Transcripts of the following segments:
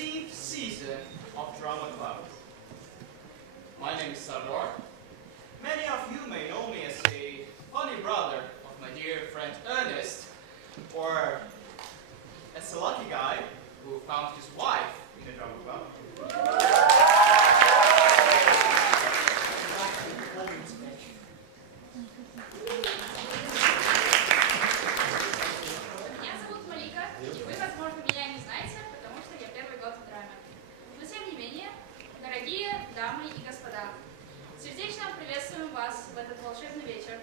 13th season of Drama Club. My name is Salvador. Many of you may know me as a funny brother of my dear friend Ernest, or as a lucky guy who found his wife in the Drama Club. Меня зовут Малика, и вы, возможно, меня не знаете, потому что я первый год в драме. Но тем не менее, дорогие дамы и господа, сердечно приветствуем вас в этот волшебный вечер.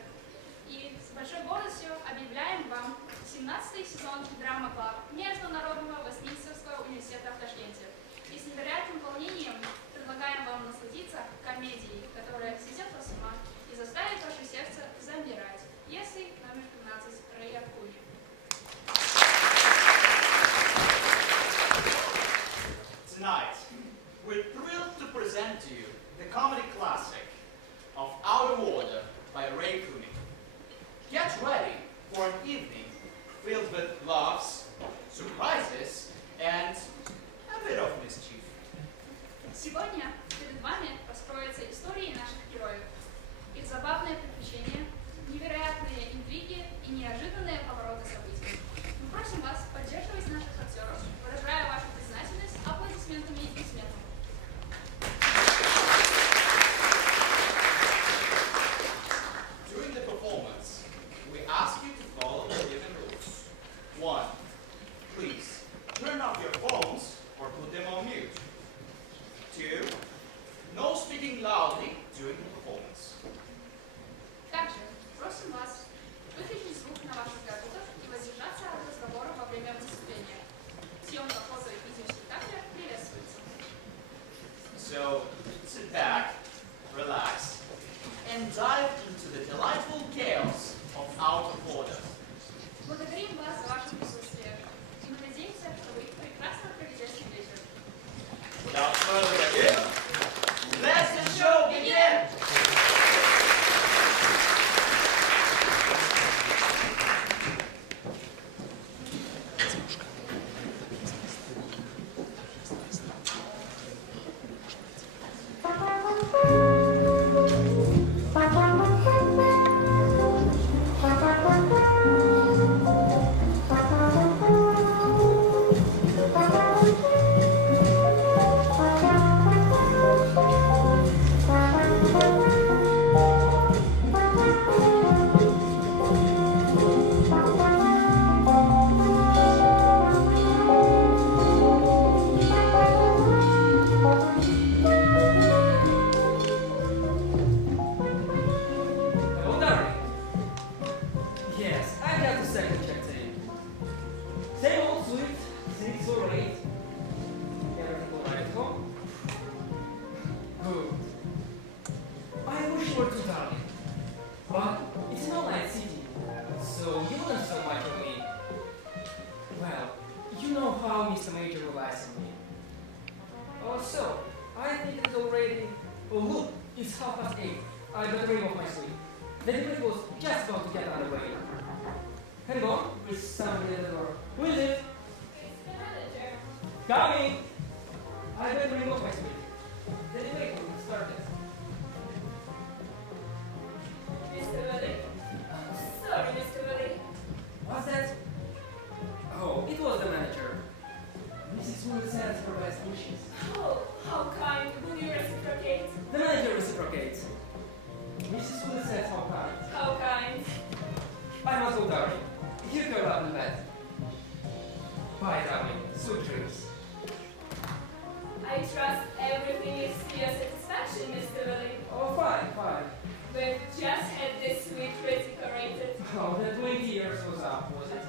И с большой гордостью объявляем вам 17-й сезон Drama Club Международного Вестминстерского университета в Ташкенте. И с невероятным волнением предлагаем вам насладиться комедией, которая сведет вас с ума и заставит ваше сердце замирать. Если номер 15 Рэя Куни. Tonight, we're thrilled to present to you the comedy classic of Out of Order by Ray Cooney. Get ready for an evening filled with laughs, surprises, and a bit of mischief. Сегодня перед вами раскроются истории наших героев, их забавные приключения, невероятные интриги и неожиданные повороты событий. Мы просим вас поддерживать наших актеров, выражая вашу признательность аплодисментами и смехом. During the performance, we ask you to follow the given rules. 1. Please turn off your phones or put them on mute. 2. No speaking loudly during the performance. Также просим вас выключить звук на ваших гаджетах и воздержаться от разговора во время выступления. Съемка фото и видеоспектакля приветствуется. So sit back, relax, and dive into the delightful chaos of Out of Order. Благодарим вас за ваше присутствие. И мы надеемся, что вы прекрасно проведете вечер. Without further ado, let the show begin! Hello, darling. Yes, I got the second check today. Same old sweet, 6 or 8. Everything all right at home? Good. I wish you were too darling. But it's an all-night city, so you wouldn't so much of me. Well, you know how Mr. Major relies on me. Oh, so, I think it's already... Oh, look, it's 8:30. I better ring off my sleep. The delivery was just about to get underway. Hang on, with somebody at the door. Who is it? It's the manager. Coming! I better ring off my sleep. The delivery was started. Mr. Willie? Sorry, Mr. Willie. What's that? Oh, it was the manager. Mrs. Wood sends her best wishes. Oh, how kind. Will you reciprocate? The manager reciprocates. Mrs. Wood says how kind. How kind. I must go, darling. You curl up in bed. Bye, darling. Sweet dreams. I trust everything is to your satisfaction, Mr. Willie. Oh, fine, fine. We've just had this suite redecorated. Oh, the 20 years was up, was it?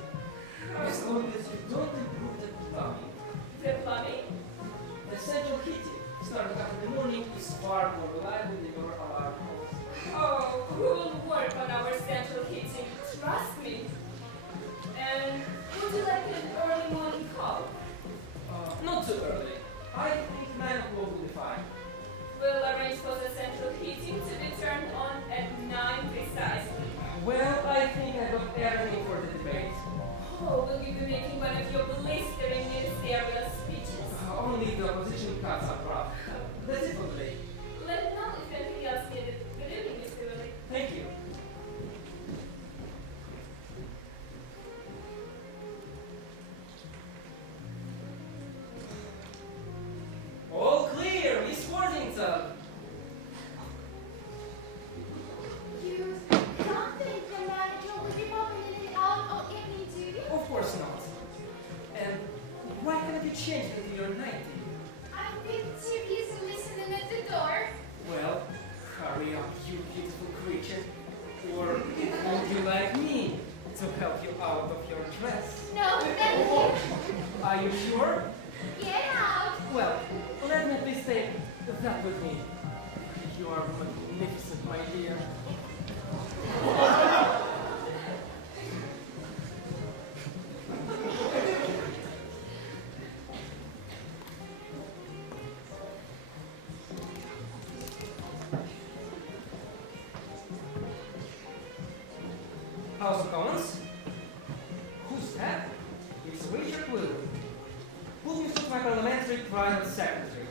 As long as you don't improve the plumbing, The plumbing? the central heating starting up in the morning is far more reliable than your alarm clocks. Oh, we will work on our central heating. Trust me. And would you like an early morning call? Not too early. I think 9 o'clock will be fine. We'll arrange for the central heating to be turned on at 9 precisely. Well, I think I got everything for the debate. Oh, will you be making one of your blistering ministerial speeches? Only changed into your nightie? I've been too busy listening at the door. Well, hurry up, you beautiful creature. Or would you like me to help you out of your dress? No, thank you. Are you sure? Get out. Well, let me please take that with me. You are magnificent, my dear. House of Commons? Who's that? It's Richard Will. Put me through my parliamentary private secretary.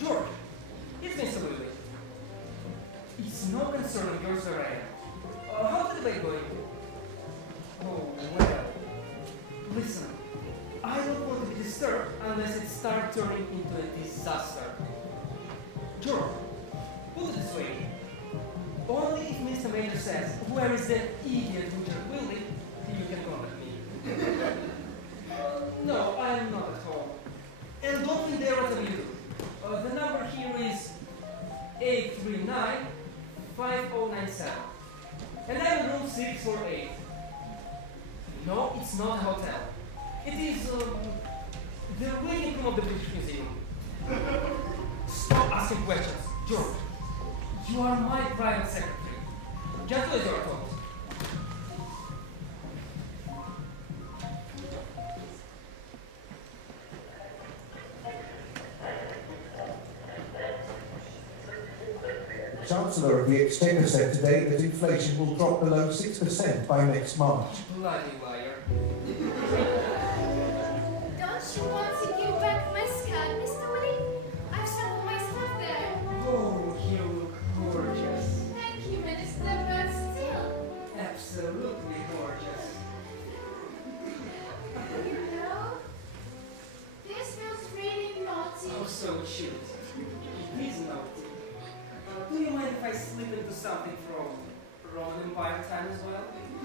George, it's Mr. Willie. It's no concern of yours, Araya. How's the debate going? Oh, well. Listen, I don't want to be disturbed unless it starts turning into a disaster. George, put it this way. Only if Mr. Major says, where is that idiot Richard Willie, you can contact me. No, I'm not at home. And don't think there what I do. The number here is 839-5097. And I'm in room 648. No, it's not a hotel. It is the waiting room of the British Museum. Stop asking questions. George, you are my private secretary. Just do as you're told. Chancellor of the Exchequer said today that inflation will drop below 6% by next March. Bloody liar. Don't you want to give back my scarf, Mr. Willie? I've some of my stuff there. Oh, you look gorgeous. Thank you, Minister, but still. Absolutely gorgeous. You know, this feels really naughty. Oh, so cute. It is naughty. Do you mind if I slip into something from Roman Empire time as well? I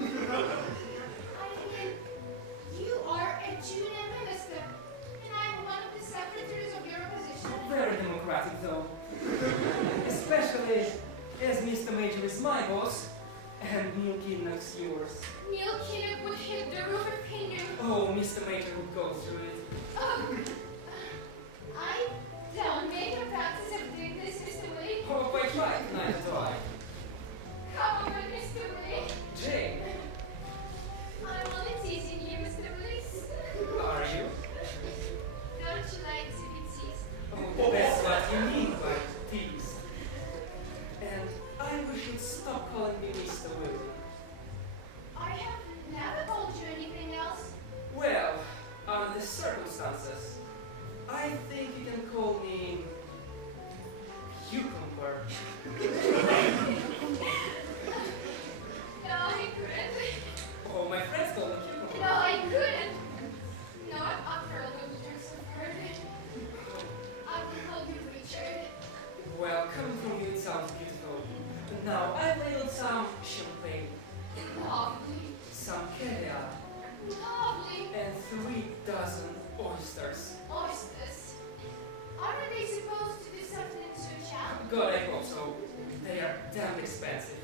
mean, you are a junior minister, and I'm one of the secretaries of your position. Very democratic, though. Especially as Mr. Major is my boss, and Neil Kinnock's yours. Neil Kinnock would hit the roof if he knew. Oh, Mr. Major would go through it. Oh, I don't make a practice of doing this, Mr. Willie. Oh, quite right, neither do I. Come on, Mr. Willie. Jane, I'm only teasing you, Mr. Willie. are you? Don't you like to be teased? Oh, that's what you mean by tease. And I wish you'd stop calling me Mr. Will. I have never told you anything else. Well, under the circumstances, I think you can call me Cucumber. No, I couldn't. Oh, my friends call me Cucumber. No, I couldn't. Not after all those years of hurt. I will call you Richard. Well, coming from you, it sounds beautiful. Now, I've ladled some champagne, Lovely. some caviar, Lovely. and 3 dozen oysters. Oysters. Aren't they supposed to do something to a child? God, I hope so. They are damn expensive.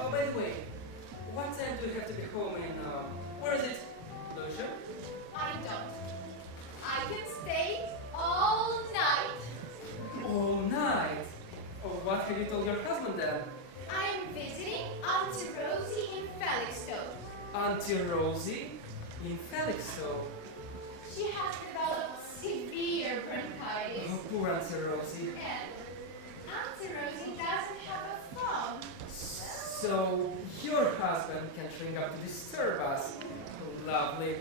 Oh, by the way, what time do we have to be home in, where is it? Lucia? I don't. I can stay all night. All night? Oh, what have you told your husband then? I am visiting Auntie Rosie in Felixstowe. Auntie Rosie in Felixstowe. She has developed severe bronchitis. Oh, poor Auntie Rosie. And Auntie Rosie doesn't have a phone. So, your husband can't ring up to disturb us. Lovely.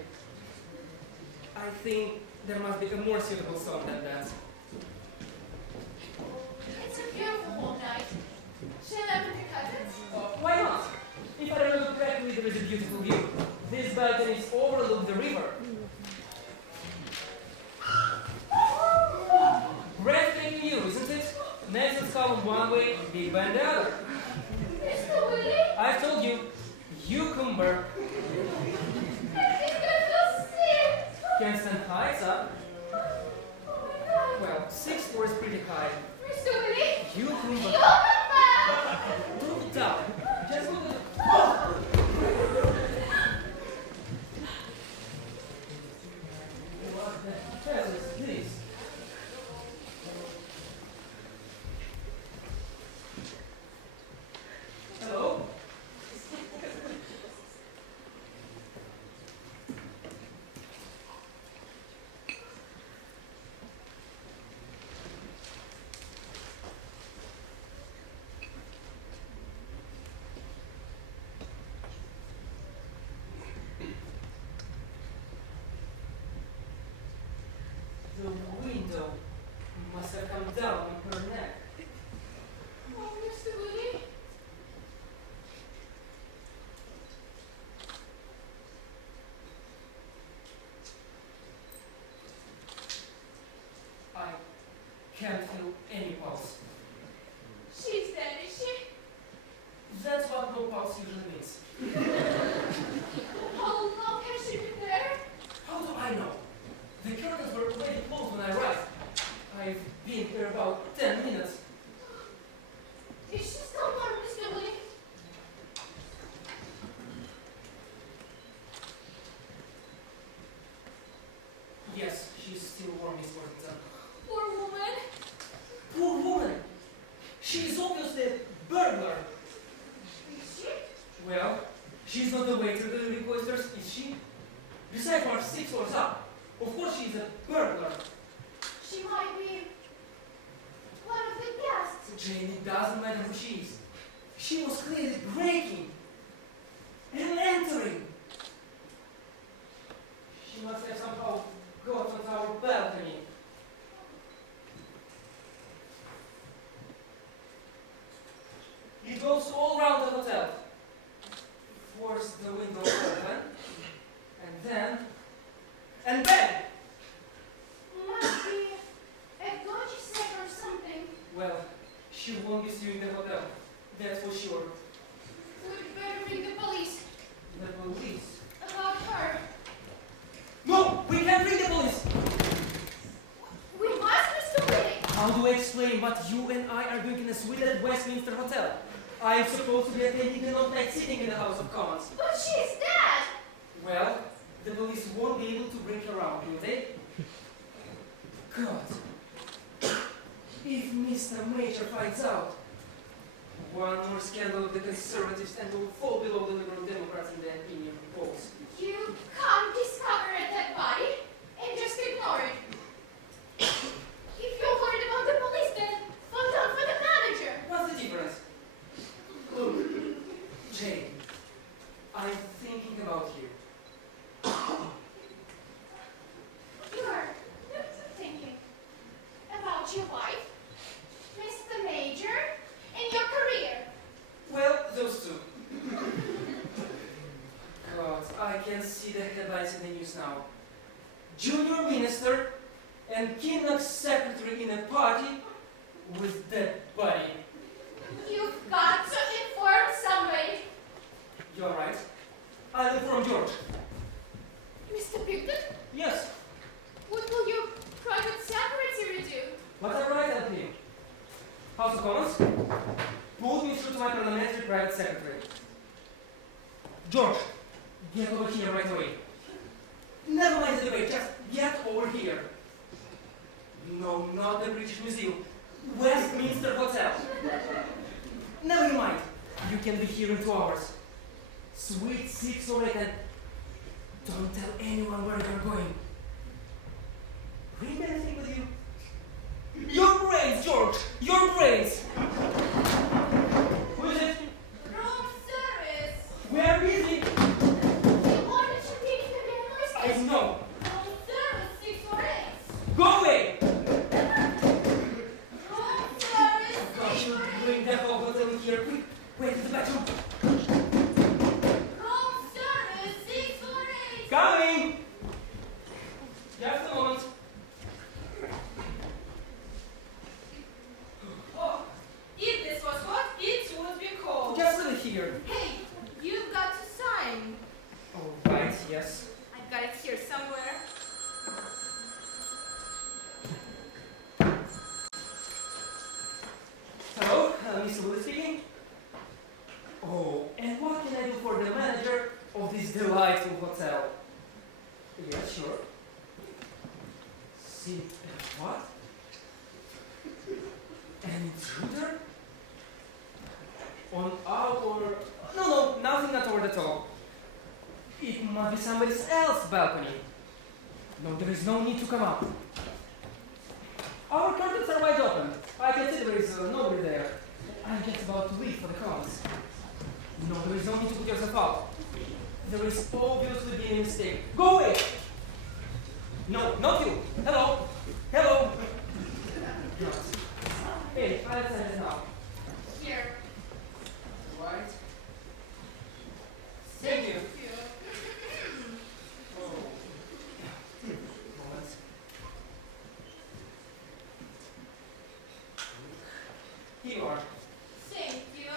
I think there must be a more suitable song than that. It's a beautiful warm night. Shall I open the curtains? Why not? If I remember correctly, there is a beautiful view. These balconies overlook the river. Breathtaking view, isn't it? Nelson's column one way, Big Ben the other. Mr. Willie? I've told you, Cucumber I think I feel sick. can't stand bathroom, but rooftop. Just go to the... What the hell is this? Hello? The window must have come down on her neck. Oh, Mr. Woody? I can't feel any pulse. She's dead, is she? That's what no pulse usually means. How long has she been there? How do I know? The curtains were already closed when I arrived. I've been here about 10 minutes. Is she still warm, Mr. Woody? Yes, she's still warm, Miss Worthington. Poor woman. Poor woman! She's obviously a burglar. Is she? Well, she's not the waiter to the living oysters, is she? Besides, we're 6 floors up. Of course she's a burglar. She might be one of the guests. Jane, it doesn't matter who she is. She was clearly breaking and entering. She must have somehow got on our balcony. It goes all around the hotel. Force the window open, and then, Must be a dodgy set or something. well, she won't be suing the hotel. That's for sure. We'd better ring the police The police. about her. No, we can't ring the police. We must, Mr. Woody. How do I explain what you and I are doing in a suite at Westminster Hotel? I am supposed to be attending the night sitting in the House of Commons. But she's dead. Well, the police won't be able to bring her out, will they? God. If Mr. Major finds out, one more scandal of the Conservatives and we'll fall below the Liberal Democrats in the opinion polls. You can't discover a dead body and just ignore it. If you're worried about the police, then phone down for the manager. What's the difference? Look, Jane, I'm thinking about you. You're thinking about your wife, Mr. Major, and your career. Well, those two. God, I can see the headlines in the news now. Junior minister and Kinnock's secretary in a party with dead body. You've got to inform somebody. You're right. I'll inform George. Mr. Picton, Yes, what will your private secretary do? whatever I tell him. House of Commons, put me through to my parliamentary private secretary. George, get over here right away. Never mind the debate, just get over here. No, not the British Museum. Westminster Hotel. Never mind. You can be here in 2 hours. Suite 608 and don't tell anyone where you're going. Bring anything with you. Your brains, George! Your brains! Who is it? Room service. We are busy. You wanted to meet the I university. know. Room service 648. Go away! Room service God, you 648. bring the whole hotel in here. Quick, wait in the bathroom. Room service 648. Coming! Just a moment. Oh, delightful hotel. Yeah, sure. See, what? An intruder? On our... No, nothing untoward at all. It must be somebody else's balcony. No, there is no need to come out. Our curtains are wide open. I can see there is nobody there. I'm just about to leave for the commons. No, there is no need to put yourself out. There is obviously been a mistake. Go away! No, not you. Hello. Hello. Yes. Hey, I'll send it now. Here. Right. Thank you. Oh. Moment. Here you are. Thank you.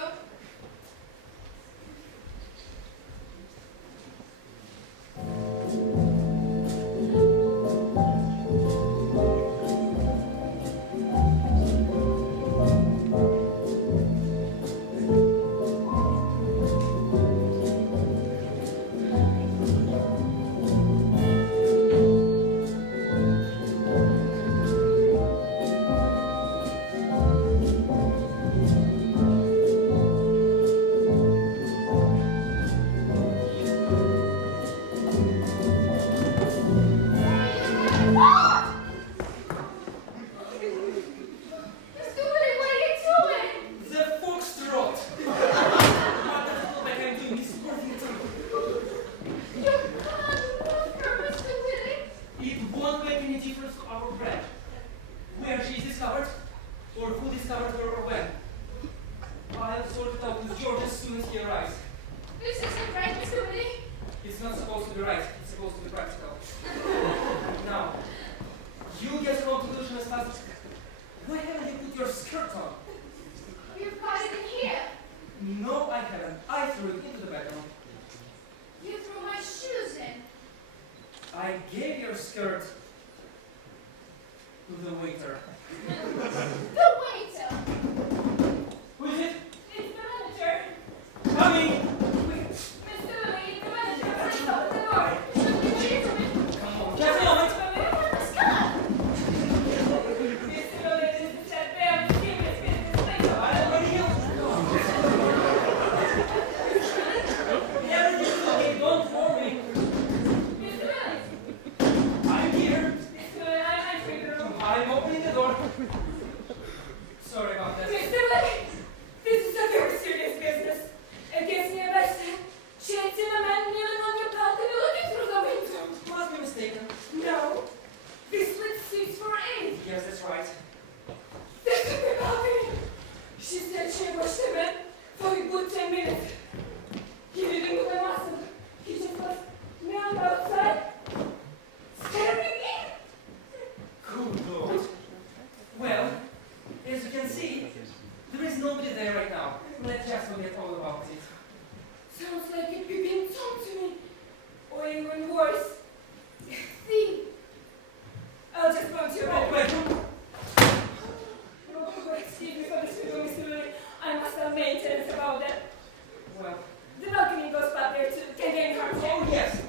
Mr. Willie, what are you doing? The foxtrot! What the hell am I doing this working time? You can't move her, Mr. Willie. It won't make any difference to our brand. Where she is discovered, or who discovered her or when. I'll sort it out with George as soon as he arrives. This isn't right, Mr. Willie. It's not supposed to be right, it's supposed to be practical. Now, you get conclusion as fast as... Why haven't you put your skirt on? You've got it in here. No, I haven't. I threw it into the bedroom. You threw my shoes in. I gave your skirt to the waiter. The waiter. Who is it? It's the manager. Coming! Mr. Willie, the manager. Please open the door. Gentlemen. Come on, just a moment! Let's go. I already knew. Everything is okay, don't worry. I'm here. I'm opening the door. Sorry about that. Mr. Willie, this is a very serious business. Against me, Bester. Chanting a man kneeling on your balcony looking through the window. Must be mistaken. No, this was 6 for 8. Yes, that's right. This is the balcony. She said she washed him in for a good 10 minutes. He didn't move a muscle. He just was kneeling outside, staring in. Good Lord. Well, as you can see, there is nobody there right now. Let's just forget all about it. Sounds like a peeping Tom to me. Or even worse, a thief. I'll just go to your Oh, bedroom. wait. Oh, excuse me for this video, Mr. Willie. I must have maintenance about that. Well, The balcony goes back there to contain her. oh yes.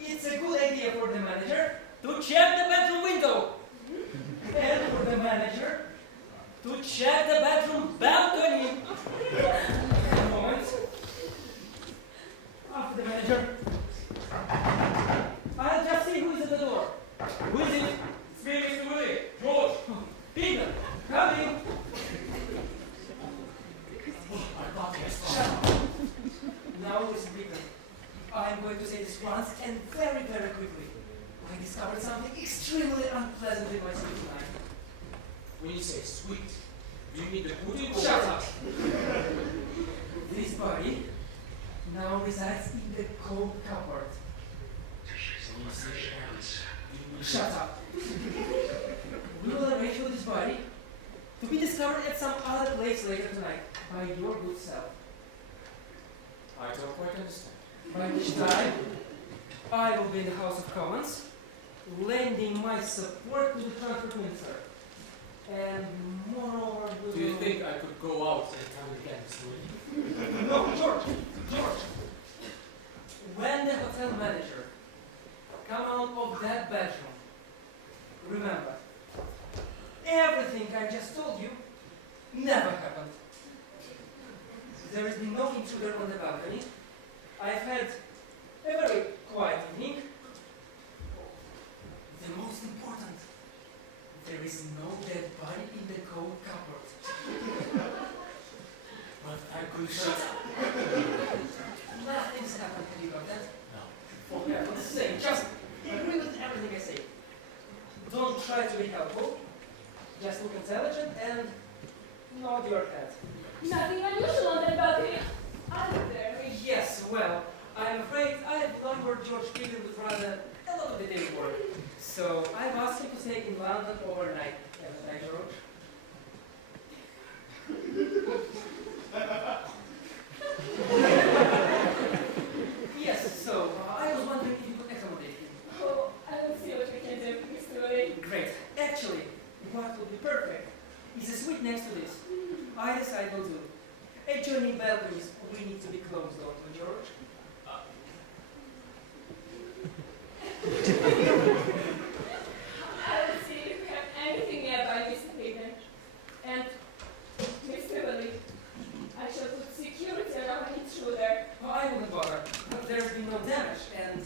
It's a good idea for the manager to check the bedroom window. And for the manager to check the bedroom balcony. A moment. After the manager, I'll just see who is at the door. Who is it? It's me, Mr. Willie. George. Peter, come in. Shut up. Now listen, Peter. I'm going to say this once and very, very quickly. I discovered something extremely unpleasant in my sleep tonight. When you say sweet, do you mean the pudding or... Shut up! This body now resides in the cold cupboard. When you say ants, do you mean... Shut up! We will arrange for this body to be discovered at some other place later tonight by your good self. I don't quite understand. By which time I will be in the House of Commons, lending my support to the Frankfurt Minister. And moreover, we Do you will- think I could go out and come again, Mr. Willie? No, George! George! When the hotel manager come out of that bedroom, remember, everything I just told you never happened. There has been no intruder on the balcony. I've had a very quiet evening. The most important, there is no dead body in the coal cupboard. But I could shut up. Nothing's happened. Have you got that? No. For heaven's sake, just agree with everything I say. Don't try to be helpful. Just look intelligent and nod your head. Nothing unusual on that balcony. I live there. Yes, well, I'm afraid I've lumbered George Keegan with rather a lot of detailed work. So I've asked him to stay in London overnight. Haven't I, George? Yes, so I was wondering if you could accommodate him. Oh, I don't see what we can do, Mr. Willie. Great. Actually, what would be perfect is a suite next to this. Either side will do. Adjoining balconies, we need to be close, don't we, George? I don't see if we have anything nearby, Mr. Hayden. And, Mr. Willie, I shall put security around the intruder. Oh, I wouldn't bother. There's been no damage and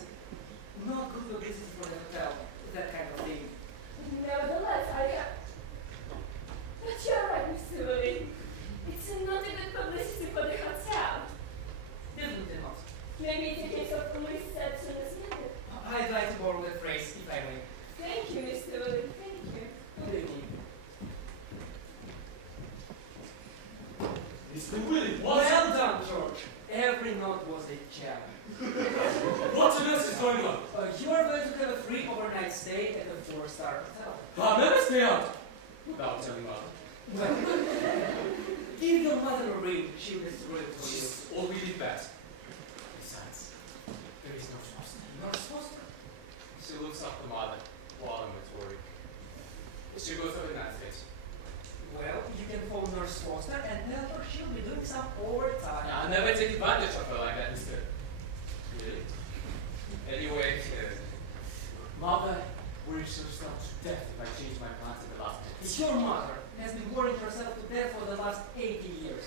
no good publicity for the hotel. That kind of thing. Nevertheless, But you're right, Mr. Willie. It's not a good publicity for the hotel. Definitely not. Maybe it's a case of police as soon as needed. I'd like to borrow that phrase, if I may. Thank you, Mr. Willie. Thank you. Good evening. Mr. Willie, Well done, George. Every note was a gem. what on earth is going on? You are going to have a free overnight stay at the 4-star hotel. I'll never stay out. Without telling Mother. Well, give your mother a ring. She will destroy it for you. She's already bad. Besides, there is no trust. Nurse Foster. She looks after Mother while I'm at work. She goes to the United States. Well, you can phone Nurse Foster and tell her she'll be doing some overtime. I'll never take advantage of her like that, mister. Really? Anyway, Mother worries herself to death if I change my plans at the last minute. Your mother has been worrying herself to death for the last 80 years.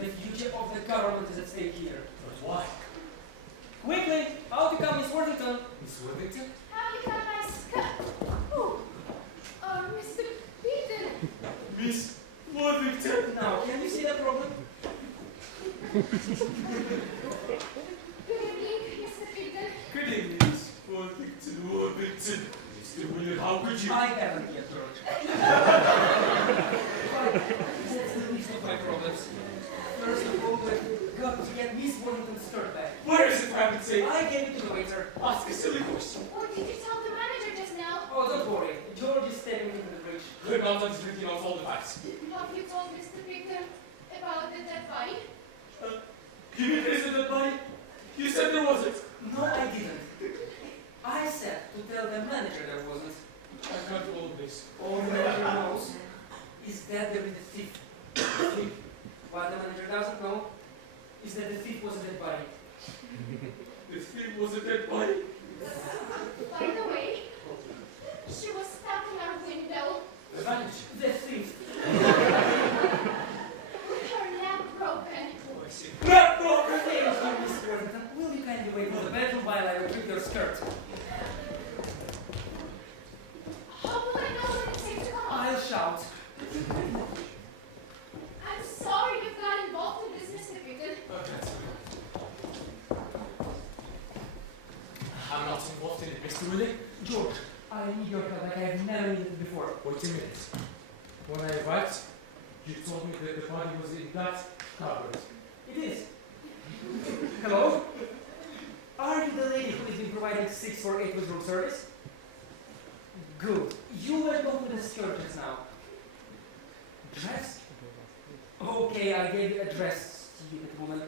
The future of the government is at stake here. But why? Quickly, out you come, Miss Worthington. Miss Worthington? How you got my skirt? Oh, Mr. Peter. Miss Worthington? Now, can you see the problem? Good evening, Mr. Peter. Good evening, Miss Worthington. Worthington. Mr. William, how could you? I haven't yet, George. That's the least of my problems. First of all, we've got to get Miss Worthington's skirt back. Where is it, for heaven's sake? I gave it to the waiter. Ask a silly question. What did you tell the manager just now? Oh, don't worry. George is staring into the fridge. Good mountains drinking off all the facts. Have you told Mr. Peter about the dead body? You mean there isn't a body? You said there wasn't. No, I didn't. I said to tell the manager there wasn't. I can't hold this. All the manager knows is that there is a thief. What the manager doesn't know is that the thief was a dead body. The thief was a dead body. By the way, she was stuck in our window The manager. The thief. with her leg broken. Oh, I see. Thank you, Miss Worthington. Will you kindly wait for the bedroom while I retrieve your skirt? How will I know when it's safe to come? I'll shout. I'm sorry you got involved in this, Mr. Peter. That's good. I'm not involved in it, Mr. Willie. George, I need your help like I've never needed it before. Wait a minute. When I arrived, you told me that the body was in that cupboard. It is. Hello? Are you the lady who has been providing 648 with room service? Good. You will go to the skirt just now. Dress? Okay, I gave you a dress, stupid woman.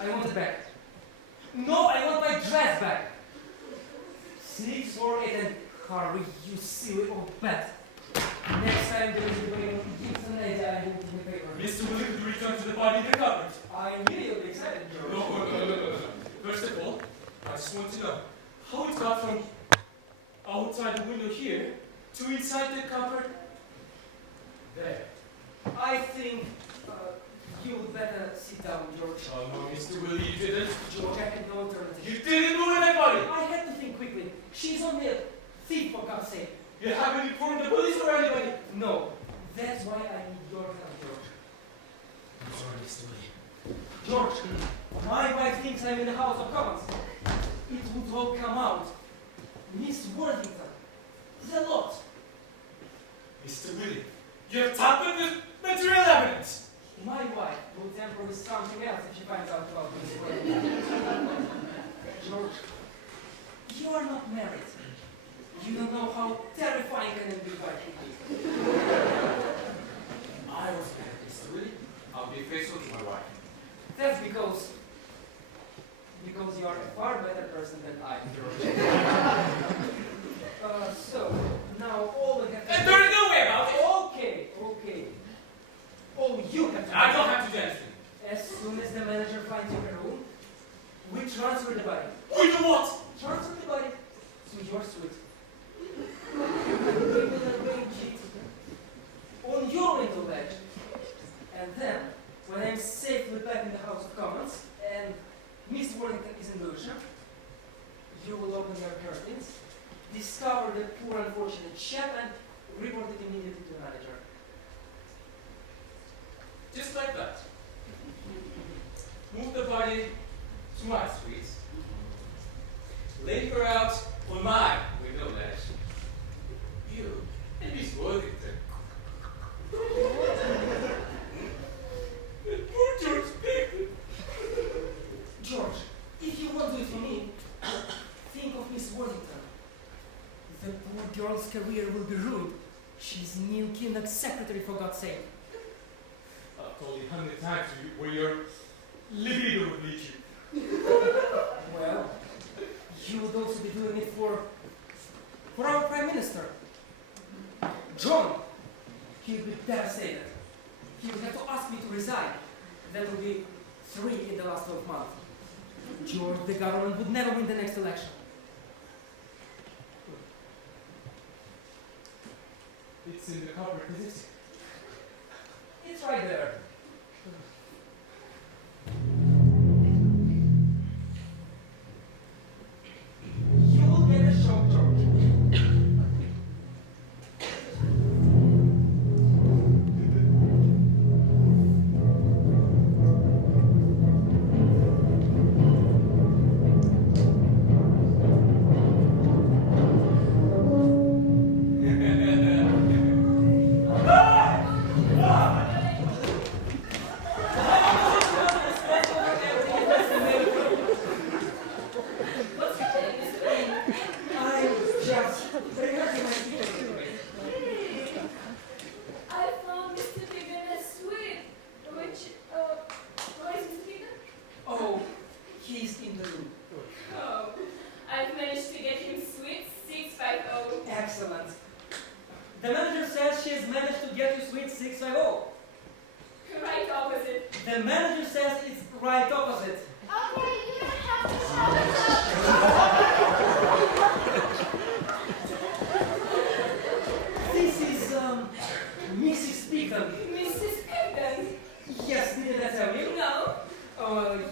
I want it back. No, I want my dress back! 648 and hurry, you silly old bat. Next time there is a way of Gibson lady, I will give you paper. Mr. Willie could return to the body in the cupboard. I knew you'd be excited, George. No. First of all, I just want to know how it got from outside the window here to inside the cupboard there. I think you would better sit down, George. Oh no, Mr. Willie, you didn't. George, I had no alternative. You didn't do anybody! I had to think quickly. She's only a thief, for God's sake. You haven't informed the police or anybody? No, that's why I need your help, George. I'm sorry, Mr. Willie. George, my wife thinks I'm in the House of Commons. It would all come out. Miss Worthington. The lot. Mr. Willie, you have tampered with material evidence! My wife will tamper with something else if she finds out about Miss Worthington. George, you are not married. You don't know how terrifying an envy wife can be. I was married, Mr. Willie. I'll be faithful to my wife. That's because you are a far better person than I, George. So, now all we have to And there's no way about it! Okay. All you have to do. I don't have to do anything. As soon as the manager finds you a room, we transfer the body. We do what? Transfer the body to your suite. We will arrange it on your window ledge. And then, when I'm safely back in the House of Commons, and Miss Worthington is in motion, you will open your curtains, discover the poor unfortunate chap, and report it immediately to the manager. Just like that. Move the body to my suite. Lay her out on my window ledge. You and Miss Worthington. Poor George Pickford. George, if you won't do it for me, think of Miss Worthington. The poor girl's career will be ruined. She's Neil Kinnock's secretary, for God's sake. I've told you 100 times where your libido would lead you. Well, you would also be doing it for our Prime Minister. John, he would be devastated. He would have to ask me to resign. That would be 3 in the last 12 months. George, the government would never win the next election. It's in the cupboard, is it? It's right there. You'll get a shock, George. What's happening, Mr. Wayne? I'm just rehearsing my speech. I found Mr. Piggin a suite, which, where is Mr. Piggin? Oh, he's in the room. Oh, I've managed to get him suite 650. Excellent. The manager says she has managed to get you suite 650. Right opposite. The manager says it's right opposite. Okay, you don't have to shout it up. This is, Mrs. Pickton. Mrs. Piggin? Yes, didn't I tell you? No.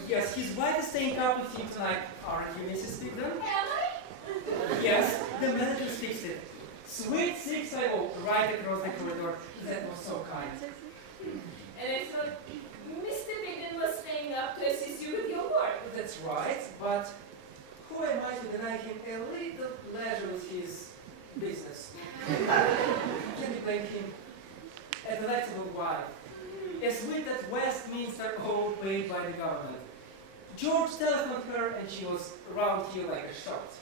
Yes, his wife is staying out with him tonight. Aren't you, Mrs. Pickton? Am I? Yes, the manager fixed it. Suite 650, right across the corridor. That was so kind. And I thought Mr. Piggin was staying up to assist you with your work. That's right, but who am I to deny him a little pleasure with his business? Can you blame him? A delectable wife. A suite at Westminster, all paid by the government. George telephoned her and she was round here like a shot.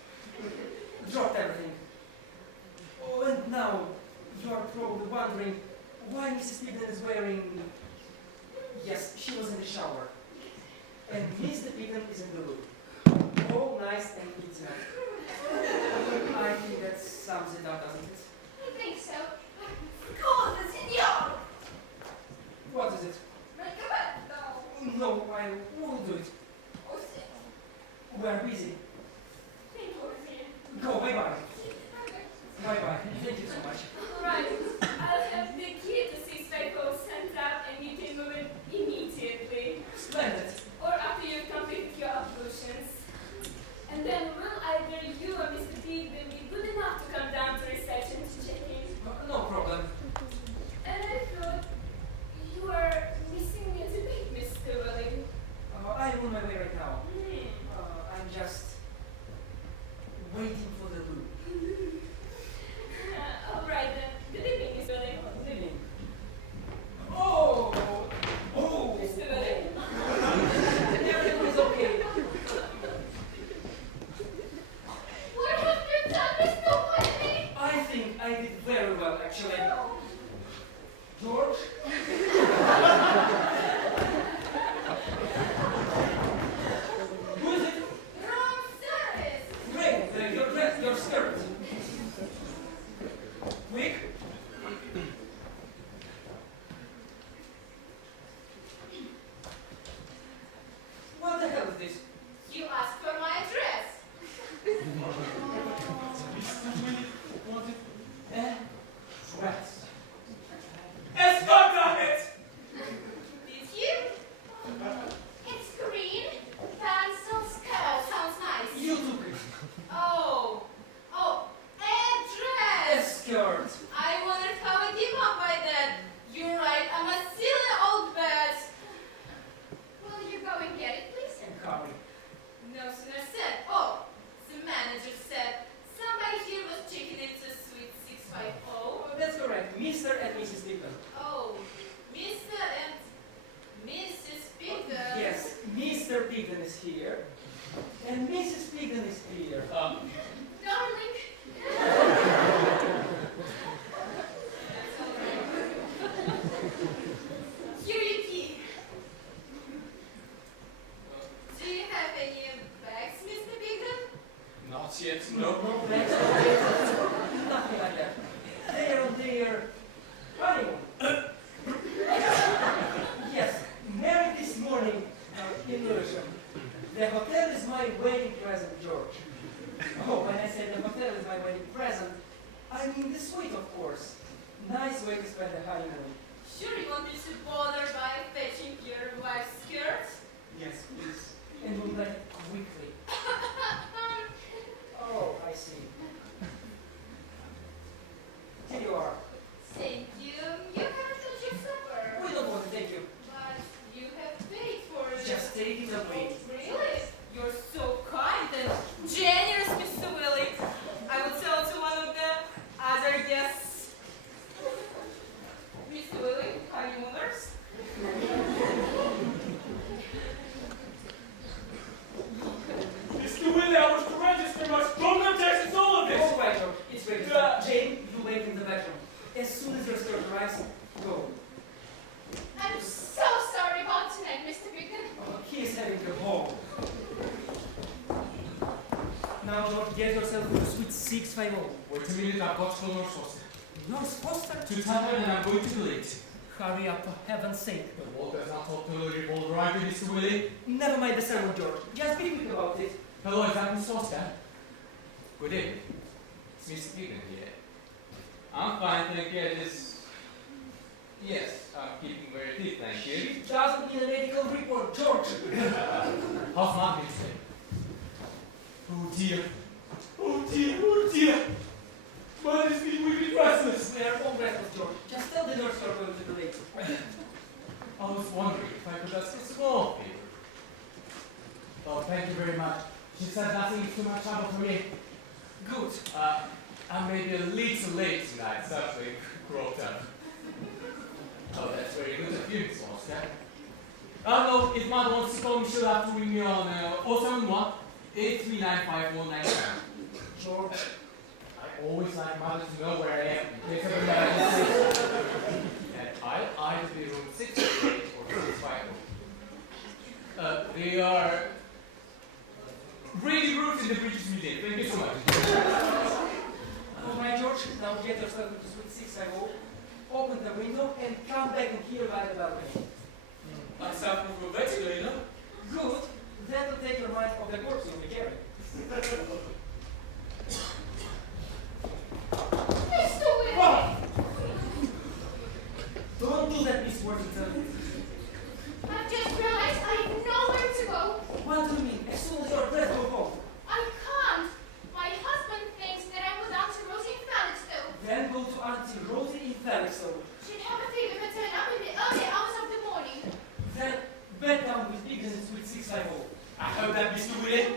Dropped everything. Oh, and now you are probably wondering why Mrs. Pickton is wearing... Yes, she was in the shower. And Mr. Pickton is in the room. All nice and neat. I think that sums it up, doesn't it? I think so. God, the signor! What is it? Recommendo. No, I won't do it. Oh, sì. Missy. Thank you, Olivia. Go, bye-bye. Bye-bye. Thank you so much. Right. I'll have the key to 650 sent out and you can move it immediately. Splendid. Or after you've completed your ablutions. And then will either you or Mr. Big will be good enough to come down to reception to check in? No problem. And I thought you were missing me a bit, Mr. Willing. I'm on my way right now. Hmm. I'm just waiting for the loop. All right then. Good evening, Mr. Willing. Good evening. Oh! Oh! Mr. Willing. Everything is okay. What have you done, Mr. Whitney? I think I did very well, actually. George? Who is it? Wrong service. Great, your dress, your skirt. Quick. What the hell is this? You asked for my address. Wanted dress. Escort on it! Did you? It's green. Pencil skirt. Sounds nice. You took it. Oh. Oh. Address. Escort. I wondered how I came up by that. You're right. I'm a silly old bat. Will you go and get it, please? Hurry. No sooner said. Oh, the manager said somebody here was checking into suite 650. That's correct. Mr. and Mrs. Pickton. Oh, Mr. and Mrs. Peter. Yes, Mr. Pickton is here. And Mrs. Pickton is here. Darling. Here you key. Do you have any bags, Mr. Peter? Not yet, no. No, that's nothing like that. They are on their honeymoon. Yes, married this morning in Lewisham. The hotel is my wedding present, George. Oh, when I say the hotel is my wedding present, I mean the suite, of course. Nice way to spend the honeymoon. Sure you want me to bother by fetching your wife's skirt? Yes, please. And we'll let it quickly. Oh, I see. Here you are. Thank you. You haven't touched your supper. We don't want to thank you. But you have paid for it. Just take it away. Really? You're so kind and generous, Mr. Willie. I will tell to one of the other guests. Mr. Willie, honeymooners. Mr. Willie, I was to register my strong objections to all of this. All right, George. It's ready. Jane, you wait in the bedroom. As soon as your skirt arrives, go. I'm so sorry about tonight, Mr. Beacon. Oh, he is having a ball. Now, George, get yourself to suite 650. Wait a minute, I've got to call Nurse Foster. Nurse Foster? To tell her that I'm going to be late. Hurry up, for heaven's sake. The water's not totally revolved around you, Mr. Willie. Never mind the sermon, George. Just be quick about it. Hello, is that Miss Foster? Good evening. It's Mr. Pickton here. I'm fine, thank you. Yes, I'm keeping very fit, thank you. She doesn't need a medical report, George. How's Mark today? Oh dear. Oh dear, oh dear. Mother is being really restless. We are all breathless, George. Just tell the nurse you're going to be late. I was wondering if I could ask a small favor. Oh, thank you very much. She said nothing is too much trouble for me. Good. I may be a little late tonight, something cropped up. Oh, that's very good of you, Miss Foster. No, if Mother wants to call me, she'll have to ring me on 071 8395197. George. I always like Mother to know where I am in case of emergency. And I'll either be room 638 or 650. They are really roots in the British Museum. Thank you so much. All right, George. Now get yourself into suite 650. Open the window and come back and here by the balcony. I sound alphabetically, you know? Good. That will take your mind off the corpse you'll be carrying. Mr. Willie! Oh! Don't do that, Miss Worthington. I've just realized I have nowhere to go. What do you mean? As soon as you're dressed, go home. I can't. My husband thinks that I'm with Auntie Rosie in Felixstowe. Then go to Auntie Rosie in Felixstowe. She'd have a fit if I turn up in the early hours of the morning. Then bed down with Egan with 650. I heard that, Mr. Willie.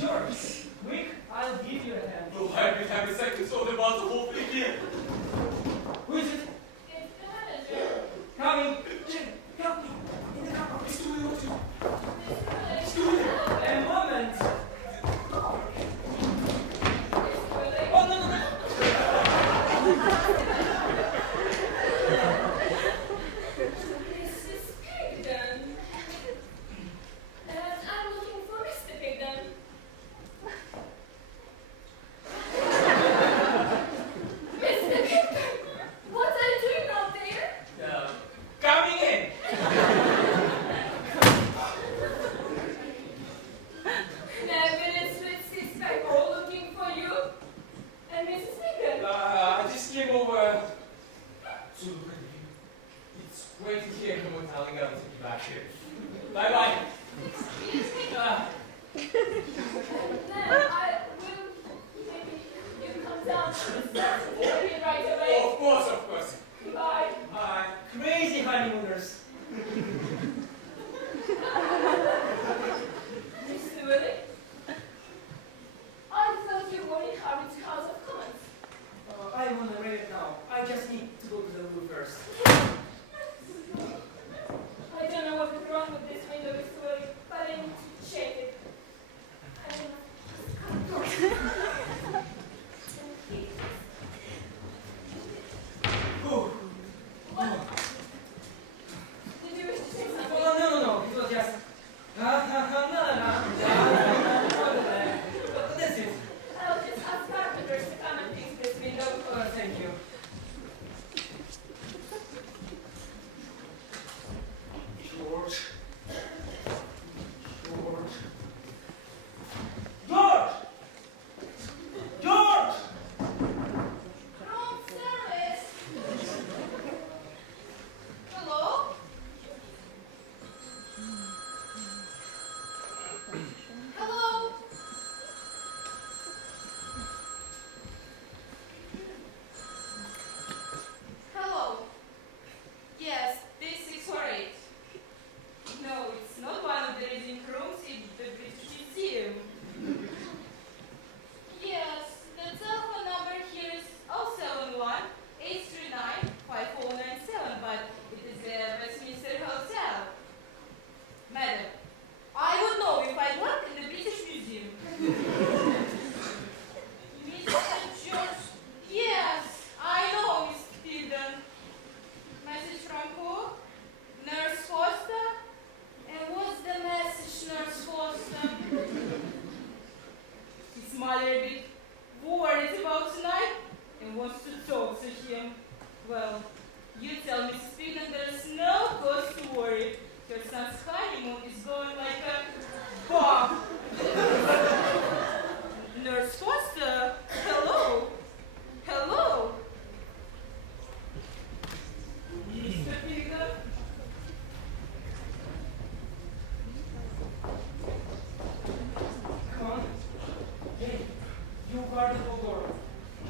George, quick, I'll give you a hand. Oh, I will have a second thought about the whole thing here. Who is it? It's the manager. Coming. Jim, help me. In the car. Mr. Willie, what you... Mr. Willie. A moment. Mr. Willie. Oh, no, no, no. This is Pigden. And I'm looking for Mr. Pigden. Mr. Pigden! What are you doing out there? Coming in. Minutes with 654 looking for you. And Mrs. Pigden. I just came over to look at you. It's great to hear you telling us to be back here. Bye-bye. Excuse me. Then I will maybe you come down to the steps right away. Of course, of course. Bye. Bye. Crazy honeymooners. Mr. Willie? I thought you were in Harvard's House of Commons. I'm on the radio now. I just need to go to the room first. I don't know what is wrong with this window, Mr. Willie, but I need to shake it. I don't know. Oh. What? Did you wish to say something? Oh, no, no, no. It was just... That's it. I'll just ask carpenters to come and fix this window. Thank you. George. George. George! George! Room service. Hello? Hello? Hello? Yes, this is correct. No, it's not one of the reading rooms in the British Museum. Yes, the telephone number here is 071-839-5497, but it is the Westminster Hotel. Madam, I would know if I work in the British Museum. Mr. George, yes, I know, Miss Tilden. Message from who? Nurse Foster? And what's the message, Nurse Foster? His mother a bit worried about tonight and wants to talk to him. Well, you tell Mrs. Pigden there's no cause to worry. Her son's honeymoon is going like a bomb. Nurse Foster, hello? Hello? Mr. Pigden? Come on. Hey, you guard the whole door.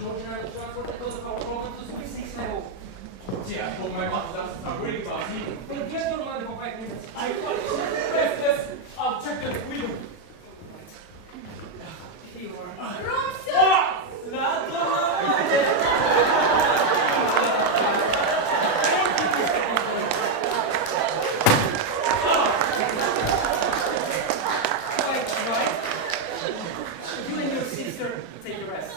George and I will transport the cause of our problem to Swiss 6 level. Yeah, I hope my mother doesn't start worrying about me. But get your money for 5 minutes. I want it. Yes, yes. I'll check the window. Here you are. Room service. Ah! Quite right. You and your sister take a rest.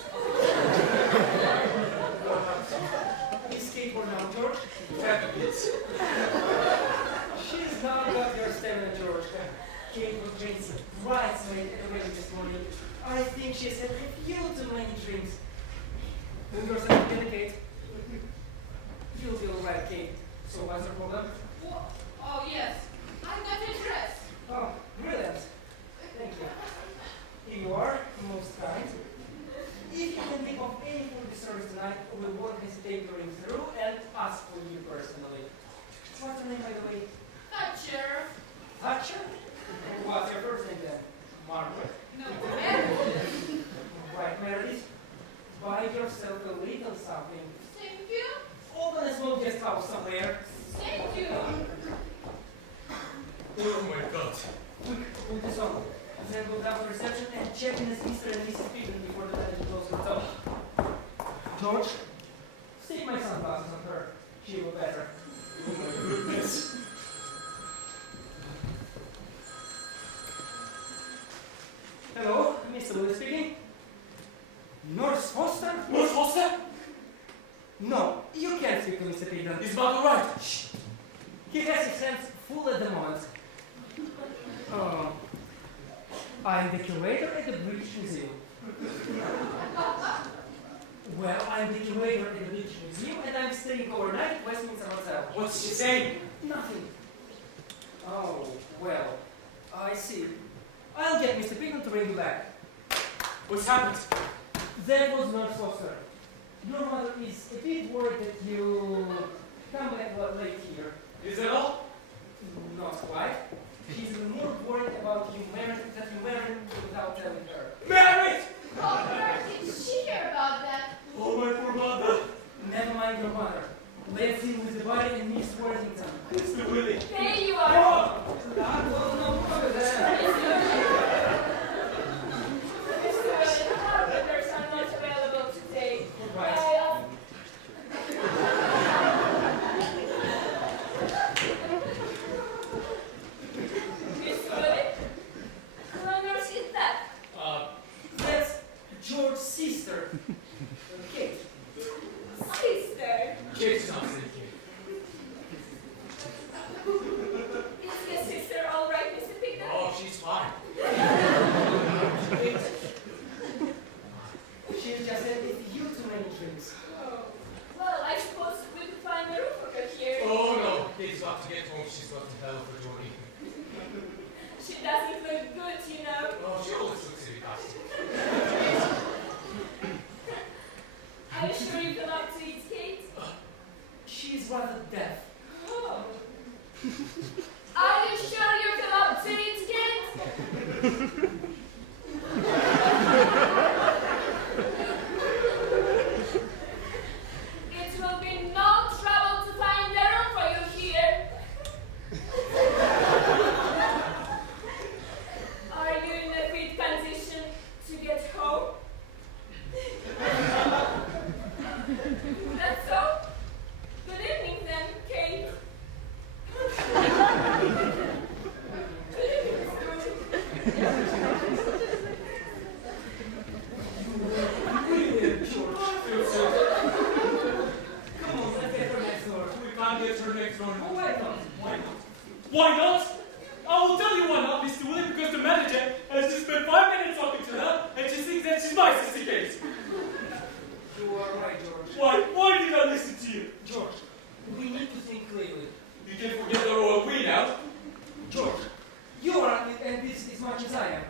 Escape for now, George. She's not got your stamina, George. Kate was drinking right late at the wedding this morning. I think she's had a few too many drinks. Do yourself dedicate. You'll be alright, Kate. So what's the problem? Oh, yes. I'm not dressed. Oh, brilliant. Thank you. Here you You are most kind. If you can think of any food service tonight, we won't hesitate to ring through and ask for you personally. What's your name, by the way? Thatcher. Thatcher? What's your first name then? Margaret? No, Meredith. Right, Meredith. Buy yourself a little something. Thank you. Open a small guest house somewhere. Thank you. Oh my god. Quick, put this on. Then go down to reception and check in as Mr. and Mrs. Pigeon before the manager closes the door. George, stick my sunglasses on her. She will better. Oh my goodness. Hello, Mr. Willis speaking. Nurse Foster? Nurse Foster? No, you can't speak to Mr. Pigeon. Is Mark alright? Shh. He has his hands full at the moment. Oh. I'm the curator at the British Museum. Well, I'm the curator at the British Museum and I'm staying overnight at Westminster Hotel. What's she saying? Nothing. Oh, well, I see. I'll get Mr. Pigeon to ring you back. What's happened? That was Nurse Foster. Your mother is a bit worried that you come back late here. Is that all? Not quite. She's even more worried about you marrying without telling her. Married! Oh, where did she hear about that? Oh my poor mother. Never mind your mother. Let's deal with the body and Miss Worthington. Mr. Willie. There you are. Oh, that was no problem there. Mr. Willis, our members are not available today. Right. Mr. Willis, who on earth is that? That's George's sister, Kate. Sister. Kate's not sick. Is your sister all right, Mr. Pigeon? Oh, she's fine. She's just had a few too many drinks. Oh. Well, I suppose we could find a room for her here. Oh no, Kate's got to get home. She's got to hell for Johnny. She doesn't look good, you know. Oh, she always looks a bit nasty. Are you sure you come up to it, Kate? She's rather deaf. Oh. Are you sure you come up to it, Kate? It will be no trouble to find a room for you here. Are you in a fit condition to get home? That's so. Good evening then, Kate. Good evening, Really, George. Come on, let's get her next door. We can't get her next door. Oh, why not? Why not? Why not? I will tell you why not, Mr. Willie, because the manager has just spent 5 minutes talking to her and she thinks that she's my sister Kate. You are right, George. Why? Why did I listen to you? George, we need to think clearly. You can forget the royal queen now. George, you are and this as much as I am.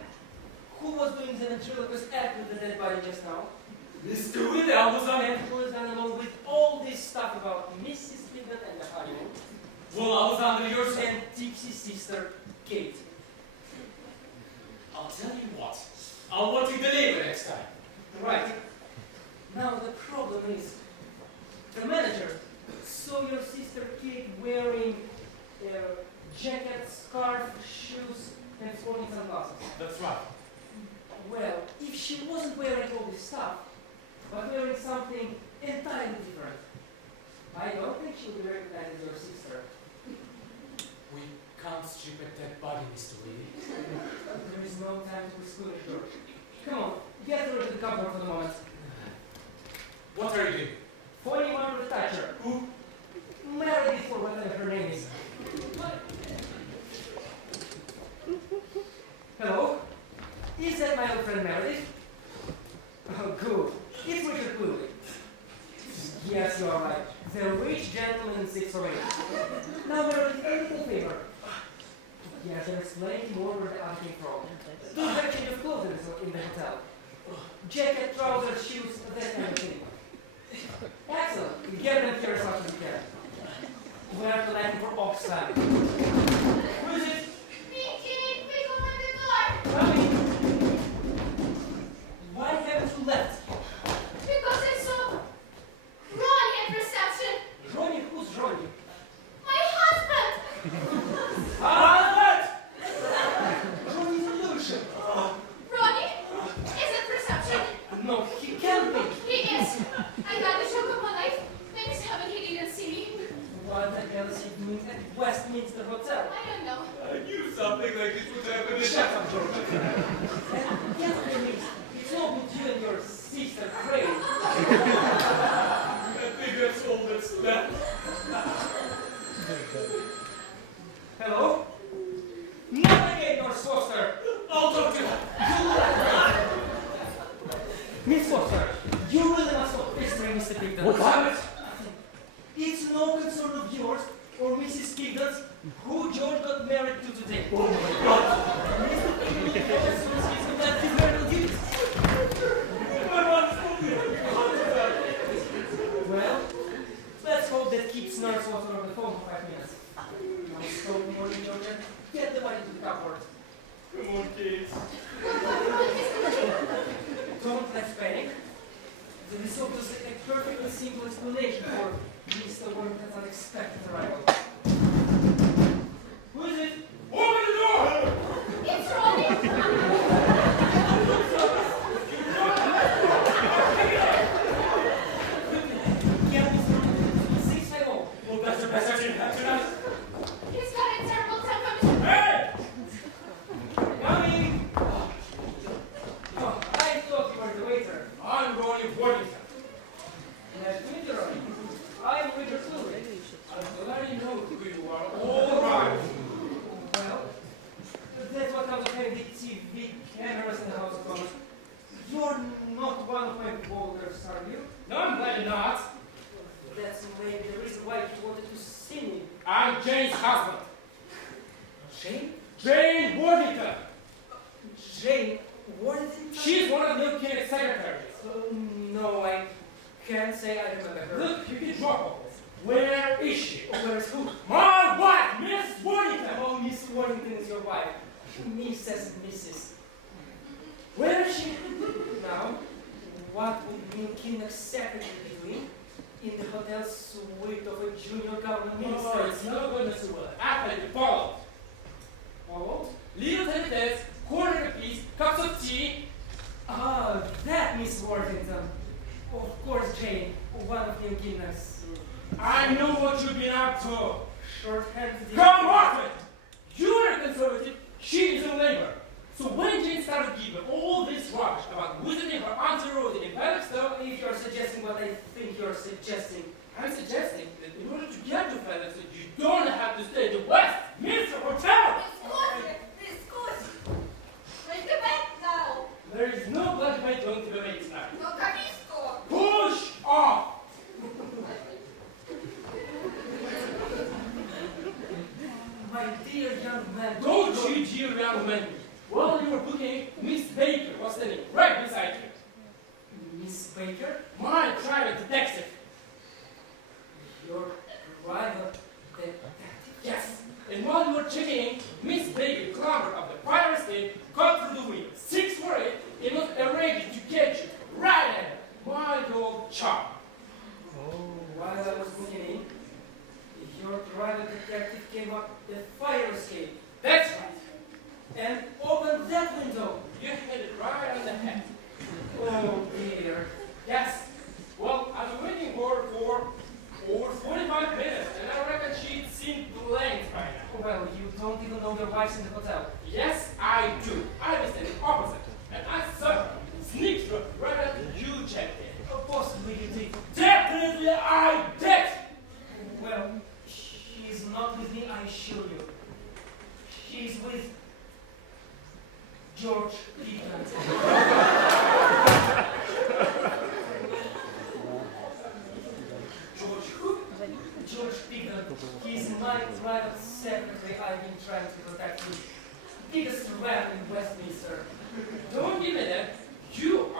Who was doing the ventriloquist act with the dead body just now? Mr. Willie, I was on it. And who has done along with all this stuff about Mrs. Pigeon and the honeymoon? Well, I was under your And Tipsy's sister, Kate. I'll tell you what. I'll want you to deliver next time. Right. Now the problem is, the manager saw your sister Kate wearing a jacket, scarf, shoes, and sporting sunglasses. That's right. Well, if she wasn't wearing all this stuff, but wearing something entirely different, I don't think she would recognize your sister. We can't strip a dead body, Mr. Willie. There is no time to exclude it, George. Come on, get her to the cupboard for the moment. What are you doing? 41 with Thatcher. Who? Meredith, or whatever her name is. Hello? Is that my old friend Meredith? Oh, good. It's Richard Cluley. Yes, you are right. The rich gentleman in 6 or 8. Now, Meredith, a little favor. Yes, there's plenty more where the other came from. Don't have a change of clothes in the hotel. Jacket, trousers, shoes, that kind of thing. Excellent. Get them here as much as you can. We're planning for Oxfam. Who is it? Mickey, quick, open the door. Tommy! Why haven't you left? Because I saw Ronnie at reception. Ronnie? Who's Ronnie? My husband. Albert! Ronnie's a illusion. Ronnie is at reception. No, he can't be. He is. I got the shock of my life. Maybe seven, he didn't see me. What the hell is he doing at Westminster Hotel? I don't know. I knew something like this would happen. Shut up, George. And yesterday means it's no good you and your sister praying. I think that's all that's left. Hello? Not again, Miss Foster! I'll talk to her. Miss Foster, you really must stop pestering Mr. Pigden. What happened? It's no concern of yours or Mrs. Pigden's who George got married to today. Oh my God. Mr. Pigden will know as soon as he's conducted his marital duties. Well, let's hope that keeps Nurse Water on the phone for 5 minutes. Now stop morning, Georgia. Get the body to the cupboard. Come on, kids. Don't let's panic. There is obviously a perfectly simple explanation for Mr. Warrington's unexpected arrival. Who is it? Open the door! It's Ronnie. Yeah, Mr. Warrington. 650. Well, that's the best I can have tonight. He's got a terrible temper. Hey! Coming! Oh, I thought you were the waiter. I'm Ronnie Worthington. Nice to meet you, Ronnie. I'm Richard Fluid. I'm glad you know who you are. All right. Well, that's what comes of having the TV cameras in the House of Commons. You're not one of my voters, are you? No, I'm glad you're not. That's maybe the reason why you wanted to see me. I'm Jane's husband. Jane? Jane Worthington. Jane Worthington? She's one of Neil Kinnock's secretaries. No, I can't say I remember her. Look, you can drop all this. Where is she? Where's who? My wife, Miss Worthington. Oh, Miss Worthington is your wife. Mrs. Mrs. Where is she? Now, what would Neil Kinnock's secretary be doing in the hotel suite of a junior government minister? Oh, it's no goodness to well. After you follow. Followed? Little tete-tetes, quarter apiece, cups of tea. Ah, that Miss Worthington. Of course, Jane, one of Neil Kinnock's I know what you've been up to. short-handed... Come off it! You're a conservative, she is a labor. So when Jane started giving all this rubbish about visiting her Auntie Rosie in Felixstowe, If you're suggesting what I think you're suggesting, I'm suggesting that in order to get to Felixstowe, you don't have to stay at the Westminster Hotel. Scusi. Make the bed now. There is no blood debate going to be made tonight. Non capisco. Push off! my dear young man... Don't you, dear young man. While you were booking, Miss Baker was standing right beside you. Miss Baker? My private detective. Your private detective? Yes. And while you were checking in, Miss Baker clambered up the fire escape, cut through the window, 648, and was arranged to catch you right at my old chop. Oh, while I was looking in, your private detective came up the fire escape That's right. and opened that window. You hit it right on the head. Oh dear. Yes. Well, I've been waiting for over 45 minutes, and I reckon she'd seen blank by now. Well, you don't even know your wife's in the hotel. Yes, I do. I was standing opposite, and I saw her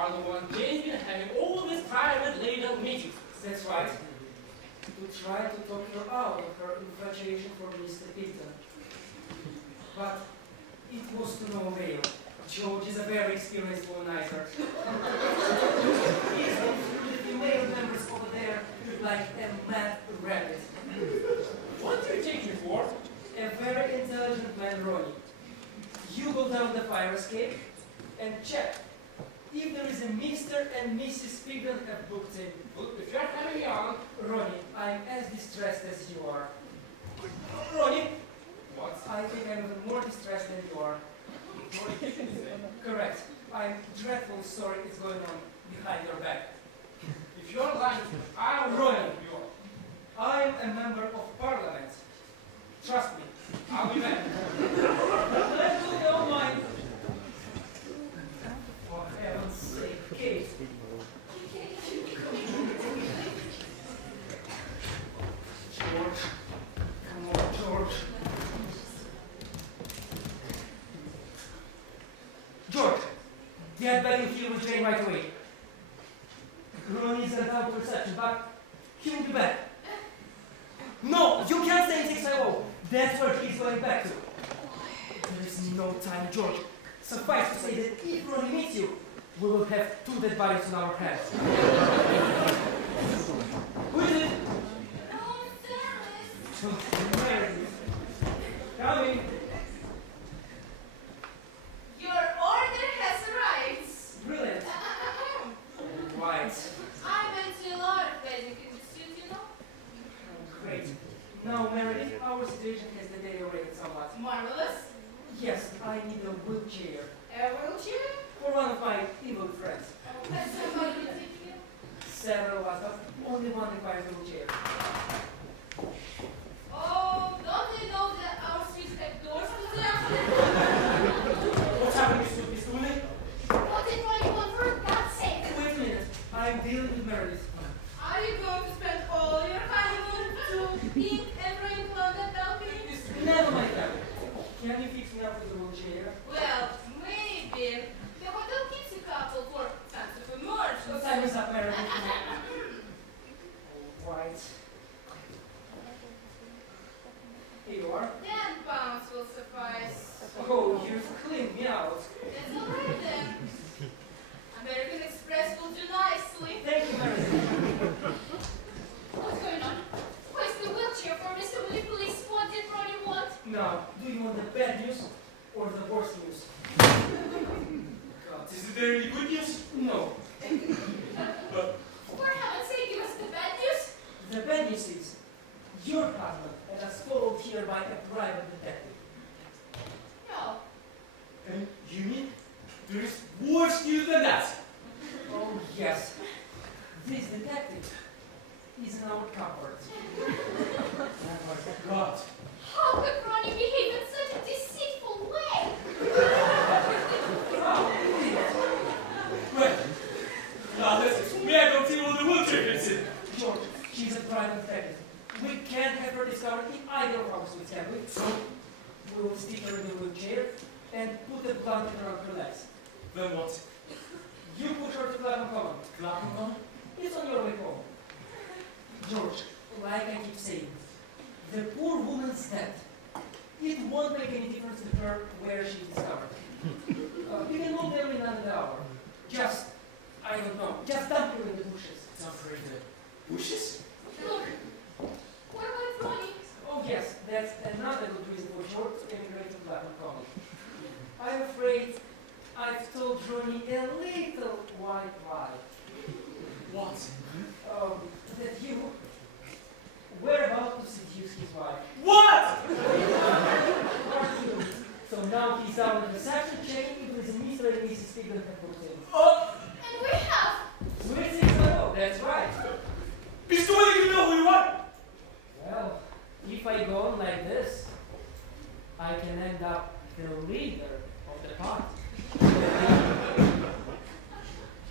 are the one Jane's been having all these private legal meetings. That's right. To try to talk her out of her infatuation for Mr. Hilton. But it was to no avail. George is a very experienced womanizer. He is with the male members over there like a mad rabbit. What do you take me for? A very intelligent man, Ronnie. You go down the fire escape and check if there is a Mr. and Mrs. Pigden have booked in. Well, if you're having me on, Ronnie, I'm as distressed as you are. Ronnie, what? I think I'm even more distressed than you are. Correct. I'm dreadfully sorry it's going on behind your back. If you're lying, I'll Ronnie. you. I'm a member of parliament. Trust me, I'll be back. let's do the online. For heaven's sake, Kate. George. Come on, George. George, get back in here with Jane right away. Ronnie's at out of reception, but he will be back. No, you can't stay in 650. That's where he's going back to. There is no time, George. Suffice to say that if Ronnie meets you, we will have 2 dead bodies on our hands. Who is it? Meredith. Coming. Your order has arrived. Brilliant. Right. I went to a lot of wedding in the suit, you know. Great. Now, Meredith, our situation has deteriorated somewhat. Marvelous. Yes, I need a wheelchair A wheelchair? for one of my evil friends. Has somebody been taking it? Several of us, but only one requires a wheelchair. Oh, don't they know that our suites have doors to them? What's happening, Mr. Pistone? What did Ronnie want for God's sake? Wait a minute. I'm dealing with Meredith. Are you going to spend all your honeymoon to eat and drink on that balcony? Never mind that. Can you fix me up with a wheelchair? Well, maybe. The hotel keeps a couple for fanciful The merch. time is up, Meredith. All right. Here you are. 10 pounds will suffice. Oh, you've cleaned me out. That's all right then. American Express will do nicely. Thank you, Meredith. What's going on? Where's the wheelchair for Mr. Willie Police? What did Ronnie want? Now, do you want the bad news or the worse news? God. Is there any good news? No. For heaven's sake, give us the bad news. The bad news is your husband had us followed here by a private detective. No. And you mean there is worse news than that? Oh, yes. This detective is in our cupboard. Oh my God. How could Ronnie behave in such a deceitful way? Wow. Well, now let's me I don't see what the wheelchair is in. George, she's a private detective. We can't have her discovered in either of our suites, can we? So, we will stick her in the wheelchair and put a blanket around her legs. Then what? You push her to Clapham Common. Clapping on? It's on your way home. George, like I keep saying, the poor woman's dead. It won't make any difference to her where she's discovered. You can move there in another hour. Just, I don't know, just dump her in the bushes. Sounds very good. Bushes? Look. What about Ronnie? Oh yes, that's another good reason for George to emigrate to Clapham Common. I'm afraid I've told Ronnie a little white lie. What? That you were about to seduce his wife. What? So now he's down at the reception checking if there's a Mr. and Mrs. Pigden have booked in. Oh! And we have. Sweet 650, that's right. Pistone, you know who you are? Well, if I go on like this, I can end up the leader of the party.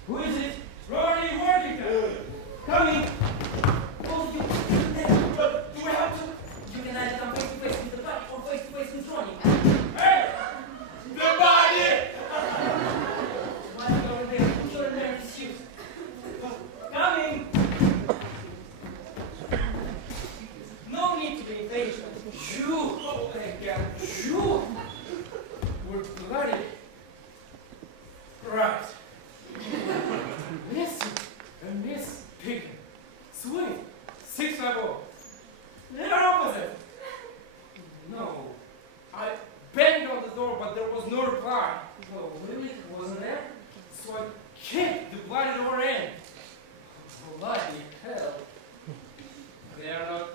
Who is it? Ronnie Worthington! Coming! Oh, you Do we have to? You can either come face to face with the body or face to face with Ronnie. Hey! The body! While you're there, put your name Why did we in? Bloody hell. They are not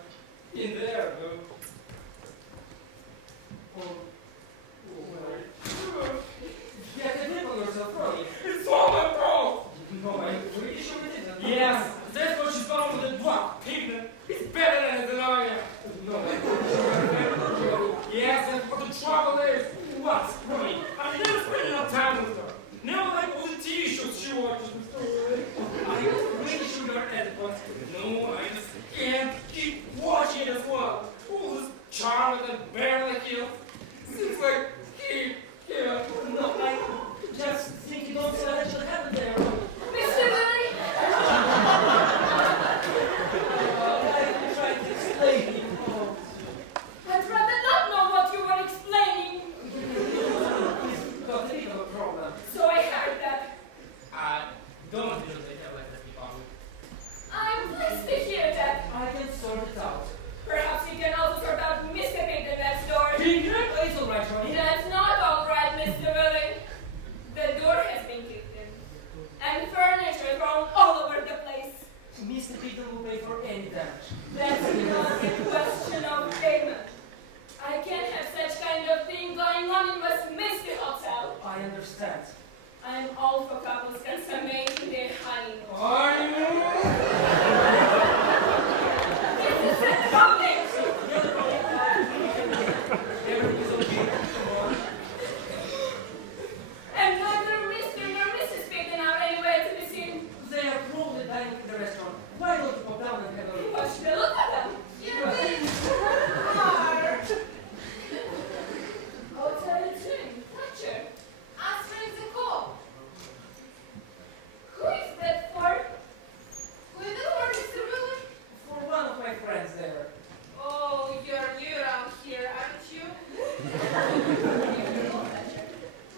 in there, though. Get a grip on yourself, Ronnie. It's all my fault! No, I'm pretty sure it isn't. Yes, that's what she's done with the block, Pigman. It's better than it than I am. No, I'm pretty sure. Yes, and what the trouble is, what, Ronnie? I've never spent enough time with her. Never like all the TV shows she watches. I'm pretty sure you're adequate. No, I just can't keep watching it as well. All this Charlotte and Beverly Hills. Seems like keep, yeah. No, I just think you don't see what should happen there. Mr. Willie! I tried to explain it. I'd rather not know what you were explaining. He's got a bit of a problem. So I heard that. Don't feel they have like that people. I'm pleased to hear that. I can sort it out. Perhaps you can also sort out Mr. Pigden next door. It's all right, Ronnie. That's not all right, Mr. Willie. The door has been kicked in. And furniture thrown all over the place. Mr. Peter will pay for any damage. That's not a question of payment. I can't have such kind of thing going on in Westminster Hotel. I understand. I'm all for couples consummating their honeymoon. Honeymoon? This is a public. Everything is okay. And neither Mr. nor Mrs. Pigden are anywhere to be seen. They are probably dining in the restaurant. Why don't you pop down and have a look? Watch the look at them. Hotel Twin, Thatcher. Answering the call. Who is that for? Who is that for, Mr. Willie? For one of my friends there. Oh, you're new around here, aren't you?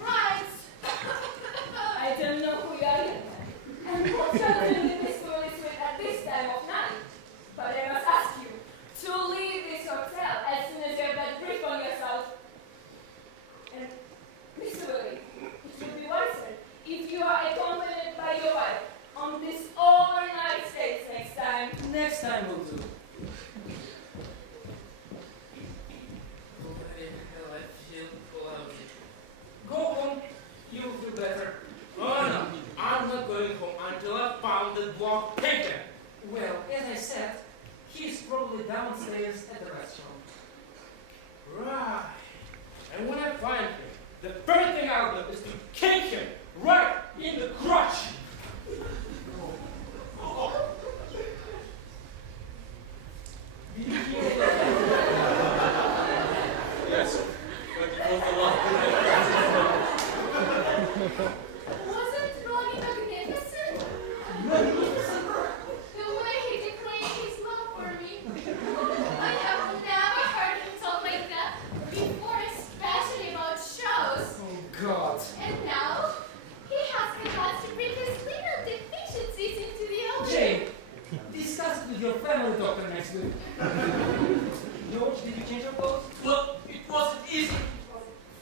Right. I don't know who you are yet. And what certainly this school is with at this time of night. But I must ask you to leave this hotel as soon as you have that grip on yourself. And Mr. Willie, it would be wiser if you are accompanied by your wife on this overnight stays next time. Next time we'll do. Bloody hell, I feel bloody. Go home, you'll feel better. Oh no, I'm not going home until I found the block Pigman. Well, as I said, he's probably downstairs at the restaurant. Right. And when I find him, the first thing I'll do is to kick him right in the crotch. Did you hear that? Yes, but it was the last Wasn't Ronnie magnificent? Magnificent. The way he declared his love for me. I have never heard him talk like that before, especially about shows. Oh, God. And now, he has the guts to bring his little deficiencies into the open. Jane, discuss it with your family doctor next week. George, did you change your clothes? Well, it wasn't easy.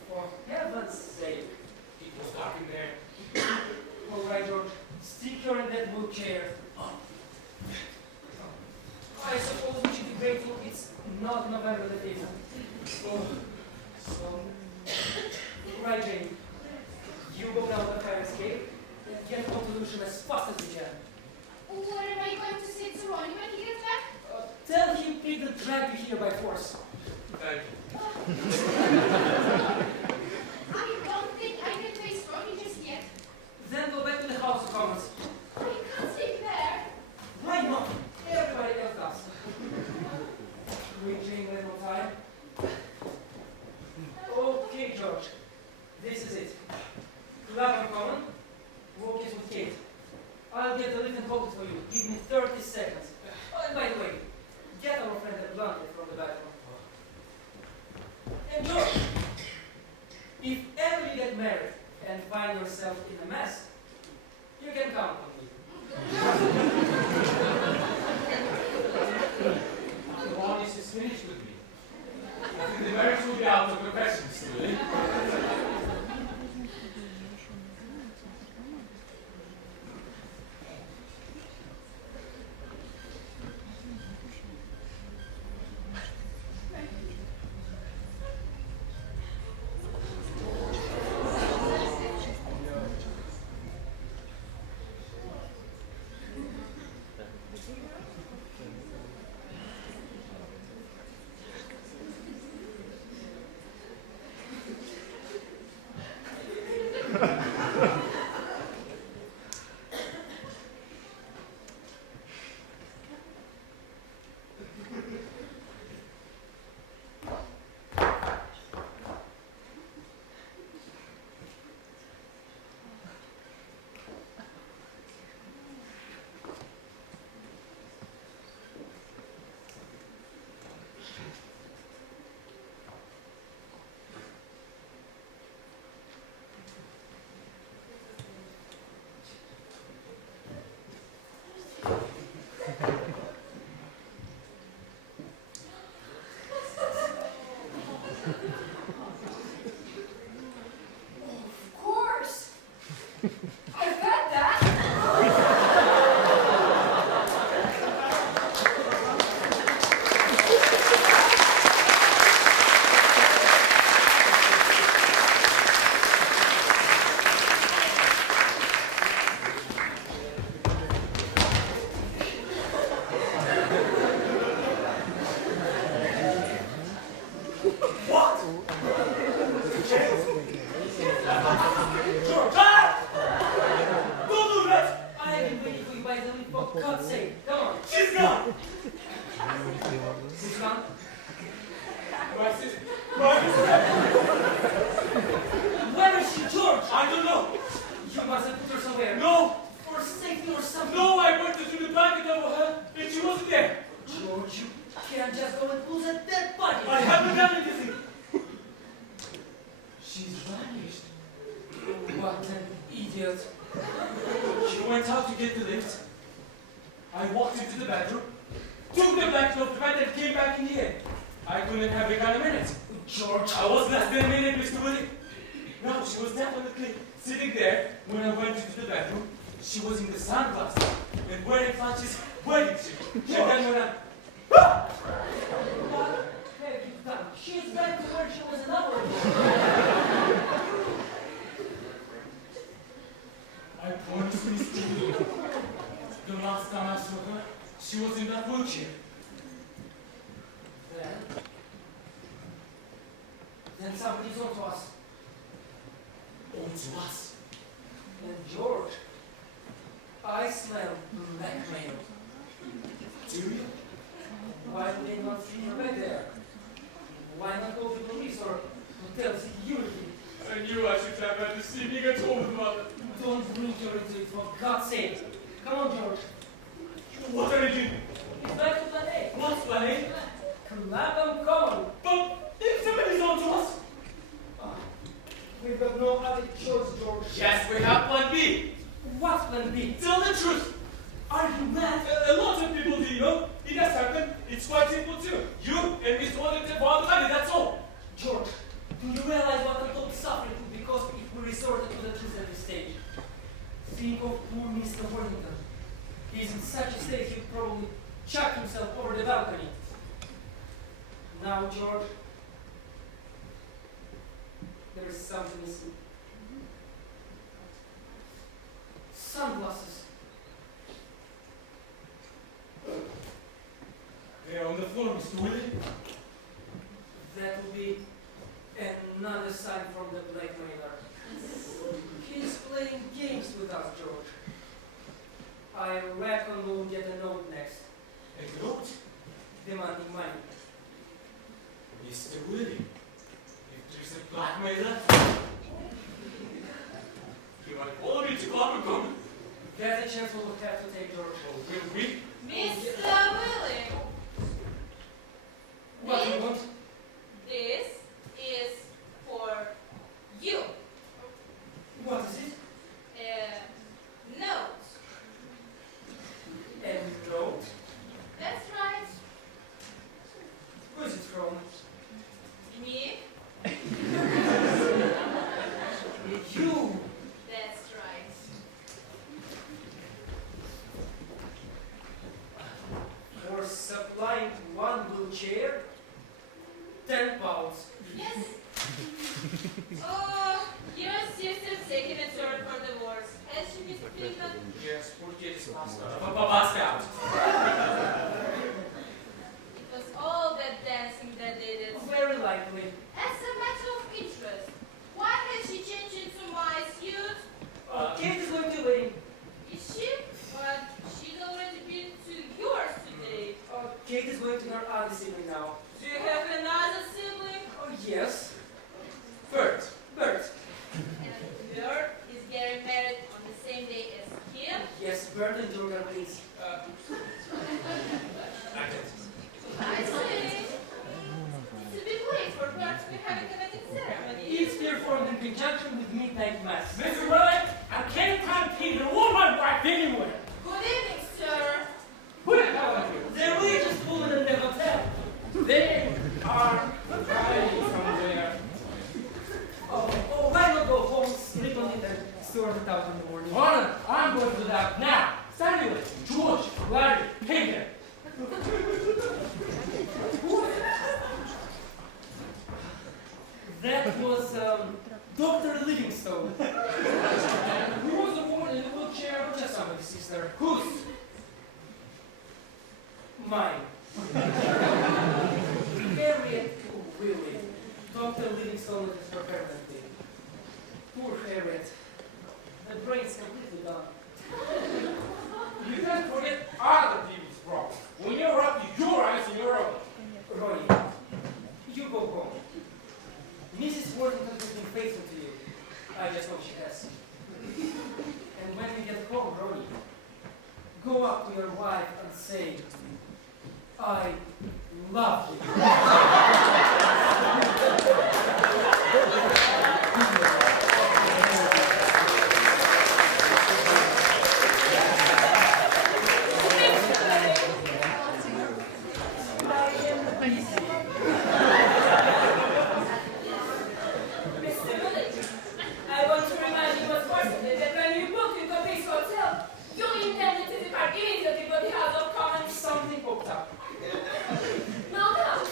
For heaven's sake. It was dark in there. All right, George. Stick her in that wheelchair. I suppose we should be grateful it's not November the 5th. So, right, Jane. You go down the fire escape and get convolution as fast as you can. What am I going to say to Ronnie when he gets back? Tell him pick the drag you here by force. Thank you. I don't think I can face Ronnie just yet. Then go back to the House of Commons. I can't sleep there. Why not? Everybody else does. Reaching little time. Okay, George. This is it. Club on Common. Walkies with Kate. I'll get the lift and hold it for you. Give me 30 seconds. Oh, and by the way, get our friend a blanket from the bathroom. And George, if ever you get married and find yourself in a mess, you can count on me. Ronnie is finished with me. I think the marriage will be out of the question soon, eh? For God's sake, come on. She's gone! She's gone. My sister. My sister. Where is she, George? I don't know. You must have put her somewhere. No! For safety or something. No, I went to the blanket over her and she wasn't there. George, you can't just go and pull that dead body. I haven't done anything. She's vanished. What an idiot. She went out to get the lift. I walked into the bedroom, took the blanket off the bed and came back in here. I couldn't have begun a minute. George. I was less than a minute, Mr. Willie. No, she was definitely sitting there when I went into the bedroom. She was in the sunglasses and wearing Fletcher's wedding suit. And then when I... What have you done? She is back to where she was an hour ago. I promised Mr. Willie. The last time I saw her, she was in that wheelchair. Then somebody's on to us. Oh, to us. And George, I smell blackmail. Do you? Why do they not see her back there? Why not go to police or hotel security? I knew I should have had the sleeping at home, Mother. Don't bring her into it, for God's sake. Come on, George. What are you doing? It's back to Plan A. What's Plan A? Clapham Common. But if somebody's on to us. We've got no other choice, George. Yes, we have Plan B. What's Plan B? Tell the truth. Are you mad? A lot of people do, you know. It has happened. It's quite simple too. You and Mr. Wallington found the money, that's all. George, do you realize what I'm told suffering to because if we resorted to the truth at this stage? Think of poor Mr. Wallington. He's in such a state he'd probably chuck himself over the balcony. Now, George, there is something missing. Sunglasses. They're on the floor, Mr. Willie. That will be another sign from the blackmailer. He's playing games with us, George. I reckon we'll get a note next, A note? demanding money. Mr. Willie, if there's a blackmailer, you might follow me to Clapham Common. That's a chance we'll have to take, George. Or will we? Mr. Willie, What do you want? this is for you. What is it? Note. A note? That's right. Who is it from? Me. You! That's right. For supplying one wheelchair? £10. Yes. Oh, your sister's taking a turn for divorce. Has she been treated? Yes, poor kid is passed out. It was all that dancing that did it. Very likely. As a matter of interest, why has she changed into my suit? Kate is going to win. Is she? But she's already been to yours today. Kate is going to her other sibling now. Do you have another sibling? Oh, yes. Bert. Bert. And Bert is getting married on the same day as him? Yes, Bert and George are twins. I see. It's a bit late for Bert to be having a wedding ceremony. It's performed in conjunction with midnight mass. Mr. Willie, I can't find Peter or my wife anywhere. Good evening, sir. Who the hell are you? The religious woman in the hotel. They are driving somewhere. Why not go home, sleep on it, and sort it out in the morning? Hold on, I'm going to that now. Stanley, George, Larry, Hager. That was Dr. Livingstone. Who was the woman in the wheelchair? Just somebody's sister. Whose? Mine. Harriet Willie. Dr. Livingstone is her permanently. Poor Harriet. The brain's completely gone. You can't forget talk to your wife and say, I love you. Mr. Village, I want to remind you most personally that when you booked into this hotel, you intended to depart immediately for the House of Commons. Something popped up. No doubt.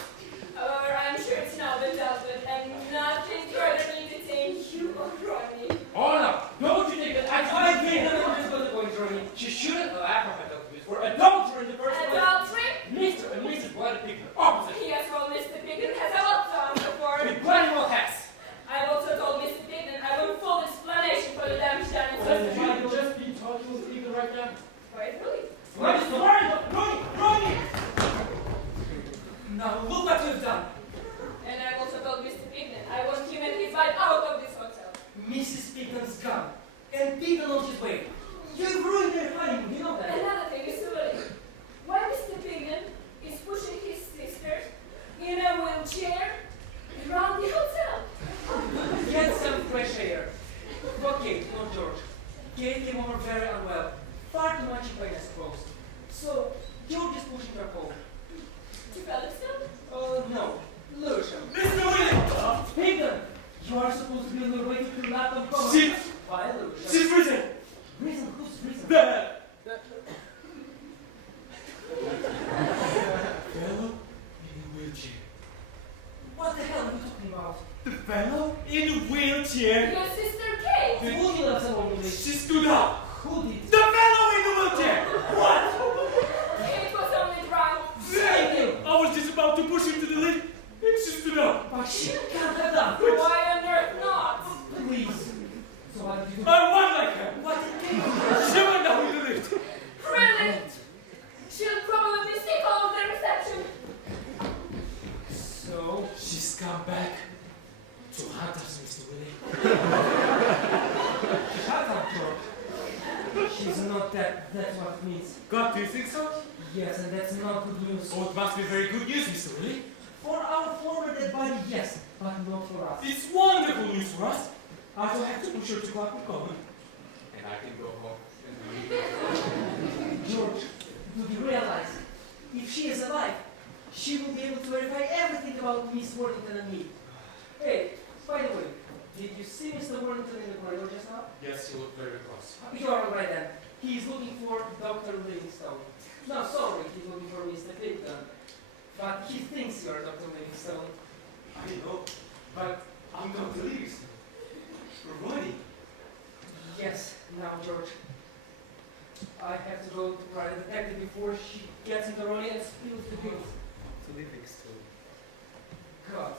However, I'm sure it's now been dealt with, and nothing further need detain you or Ronnie. Oh no! Don't you think that I agree that I'm just going to go in Germany? She shouldn't allow her to for adultery in the first place. Adultery? Mr. and Mrs. Bloody Pigman, opposite. Yes, well, Mr. Piggin has a lot to answer for. With bloody well hats. I've also told Mr. Piggin I want full explanation for the damage done in Have Mr. you just been talking with Pigman right now? Quite really. What is the word? Ronnie! Now look what you've done. And I've also told Mr. Piggin I want him and his wife out of this hotel. Mrs. Pigman's gone. And Pigman on his way. You've ruined their honeymoon, you know that. Another thing, Mr. Willie. Why Mr. Piggin is pushing his sisters in a wheelchair around the hotel? Get some fresh air. Okay, no George. Kate came over very unwell. Far too much pain, I suppose. So, George is pushing her home. To Featherstone? Oh, no. Lewisham. Mr. William! Pigman! You are supposed to be on your way to Lapham Common. She's- Why, Lewisham? She's risen! Reason? Who's reason? The fellow in a wheelchair. What the hell are you talking about? The fellow in a wheelchair? Your sister Kate! Who did have someone with She stood up! Who did? The fellow in the wheelchair! What? It was only drunk. Thank you! I was just about to push him to the lift, and she stood up. But she can't have done. Why on earth not? Please. So what did you do? I was like her. What did you do? She went down in the lift. Really? She'll probably mistake all of the reception. So? She's come back to hunt us, Mr. Willie. Shut up, George. She's not that. That's what it means. God, do you think so? Yes, and that's not good news. Oh, it must be very good news, Mr. Willie. For our former dead body, yes, but not for us. It's wonderful news for us. I shall have to push her to Clapham Common. And I can go home and read. George, do you realize? If she is alive, she will be able to verify everything about Miss Worthington and me. Hey, by the way, did you see Mr. Worthington in the corridor just now? Yes, you look very cross. You are all right then. He is looking for Dr. Livingstone. No, sorry, he's looking for Mr. Pigman. But he thinks you are Dr. Livingstone. I know, but I'm going to leave. Ronnie. Yes, now, George. I have to go to private detective before she gets into Ronnie and spills the beans. To Livingstone. God,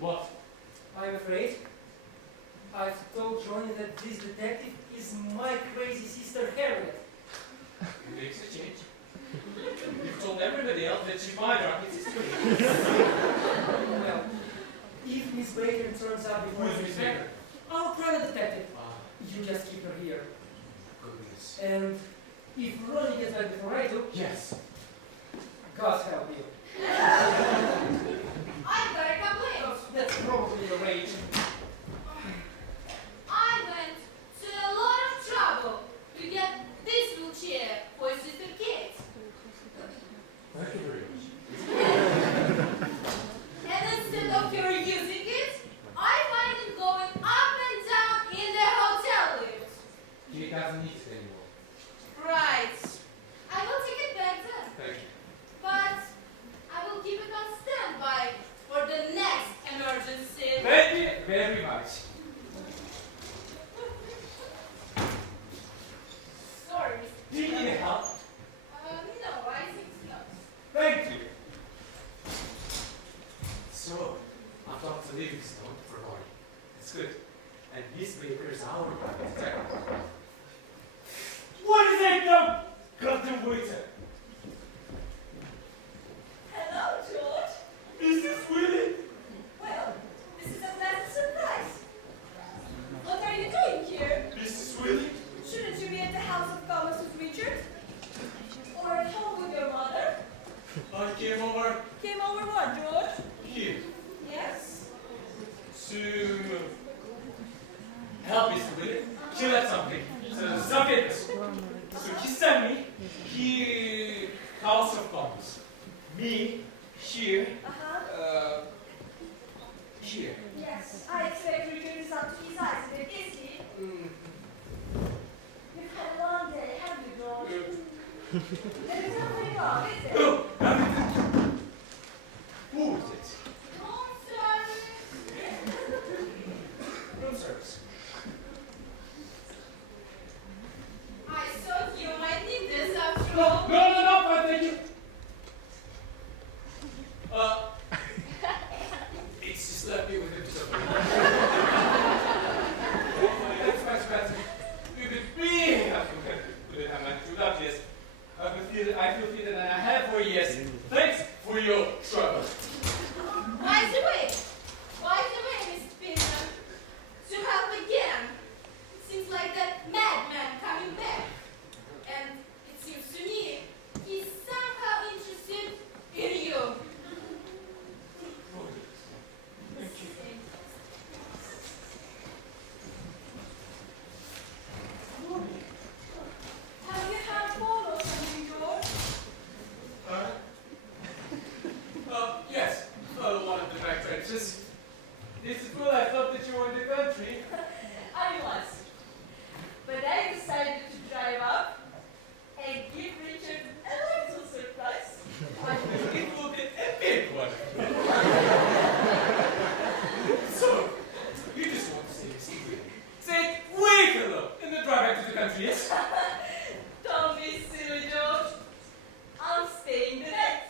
What? I'm afraid I've told Ronnie that this detective is my crazy sister Harriet. Makes a change. You've told everybody else that she's my dark sister. Well, if Miss Baker turns up before Who is Miss Baker? our private detective, Ah, you just keep her here. goodness. And if Ronnie gets back before I do, Yes. God help you. I've got a complaint. That's probably the rage. I went to a lot of trouble to get this wheelchair for Sister Kate. Thank you very much. And instead of her using it, I find it going up and down in the hotel lift. He doesn't need it anymore. Right. I will take it back then. Thank you. But I will keep it on standby for the next emergency. Thank you very much. Sorry. Do you need help? No, I think not. Thank you. So, I've talked to Livingstone for Ronnie. It's good. And Miss Baker is our private detective. What is that now? Goddamn waiter. Hello, George. Is this Willie? Well, this is a pleasant surprise. So he sent me here, House of Commons. Me, here, here. Yes, I expect you to give this up to his eyes, but is he? You've had a long day, haven't you, George? There's nothing wrong, is there? No, everything. Who is it? Room service. I thought you might need this after No, all. fine, thank you. It's just left me with it. That's much better. You could be happy with it. I'm not too loud, yes. I feel fitter than I have for years. Thanks for your trouble. By the way, Miss Pinkham, to help again. It seems like that madman coming back. And it seems to me he's somehow interested in you. Thank you. Have you had fall or something, George? Yes. One of the back benches. This is good. I thought that you were in the country. I was. But I decided to drive up and give Richard a little surprise. It will be a big one. So, you just want to say a secret. Say, wait hello, and then drive back to the country, yes? Don't be silly, George. I'm staying the night.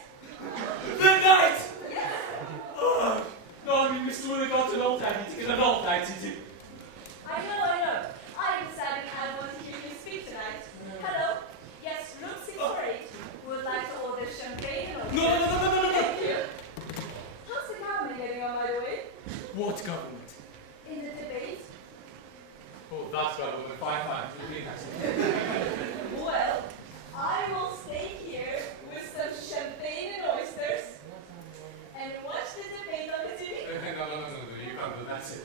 The night! Yes. Oh, no, I mean, Mr. Willie got an old time. He's an old night, is it? I know. I decided I want to hear you speak tonight. Hello. Yes, room 648. Would like to order champagne or... No. Thank you. How's the government getting on, by the way? What government? In the debate? Oh, that's government. Fine. Really nice. Well, I will stay here with some champagne and oysters and watch the debate on the TV. No, you can't do that. That's it.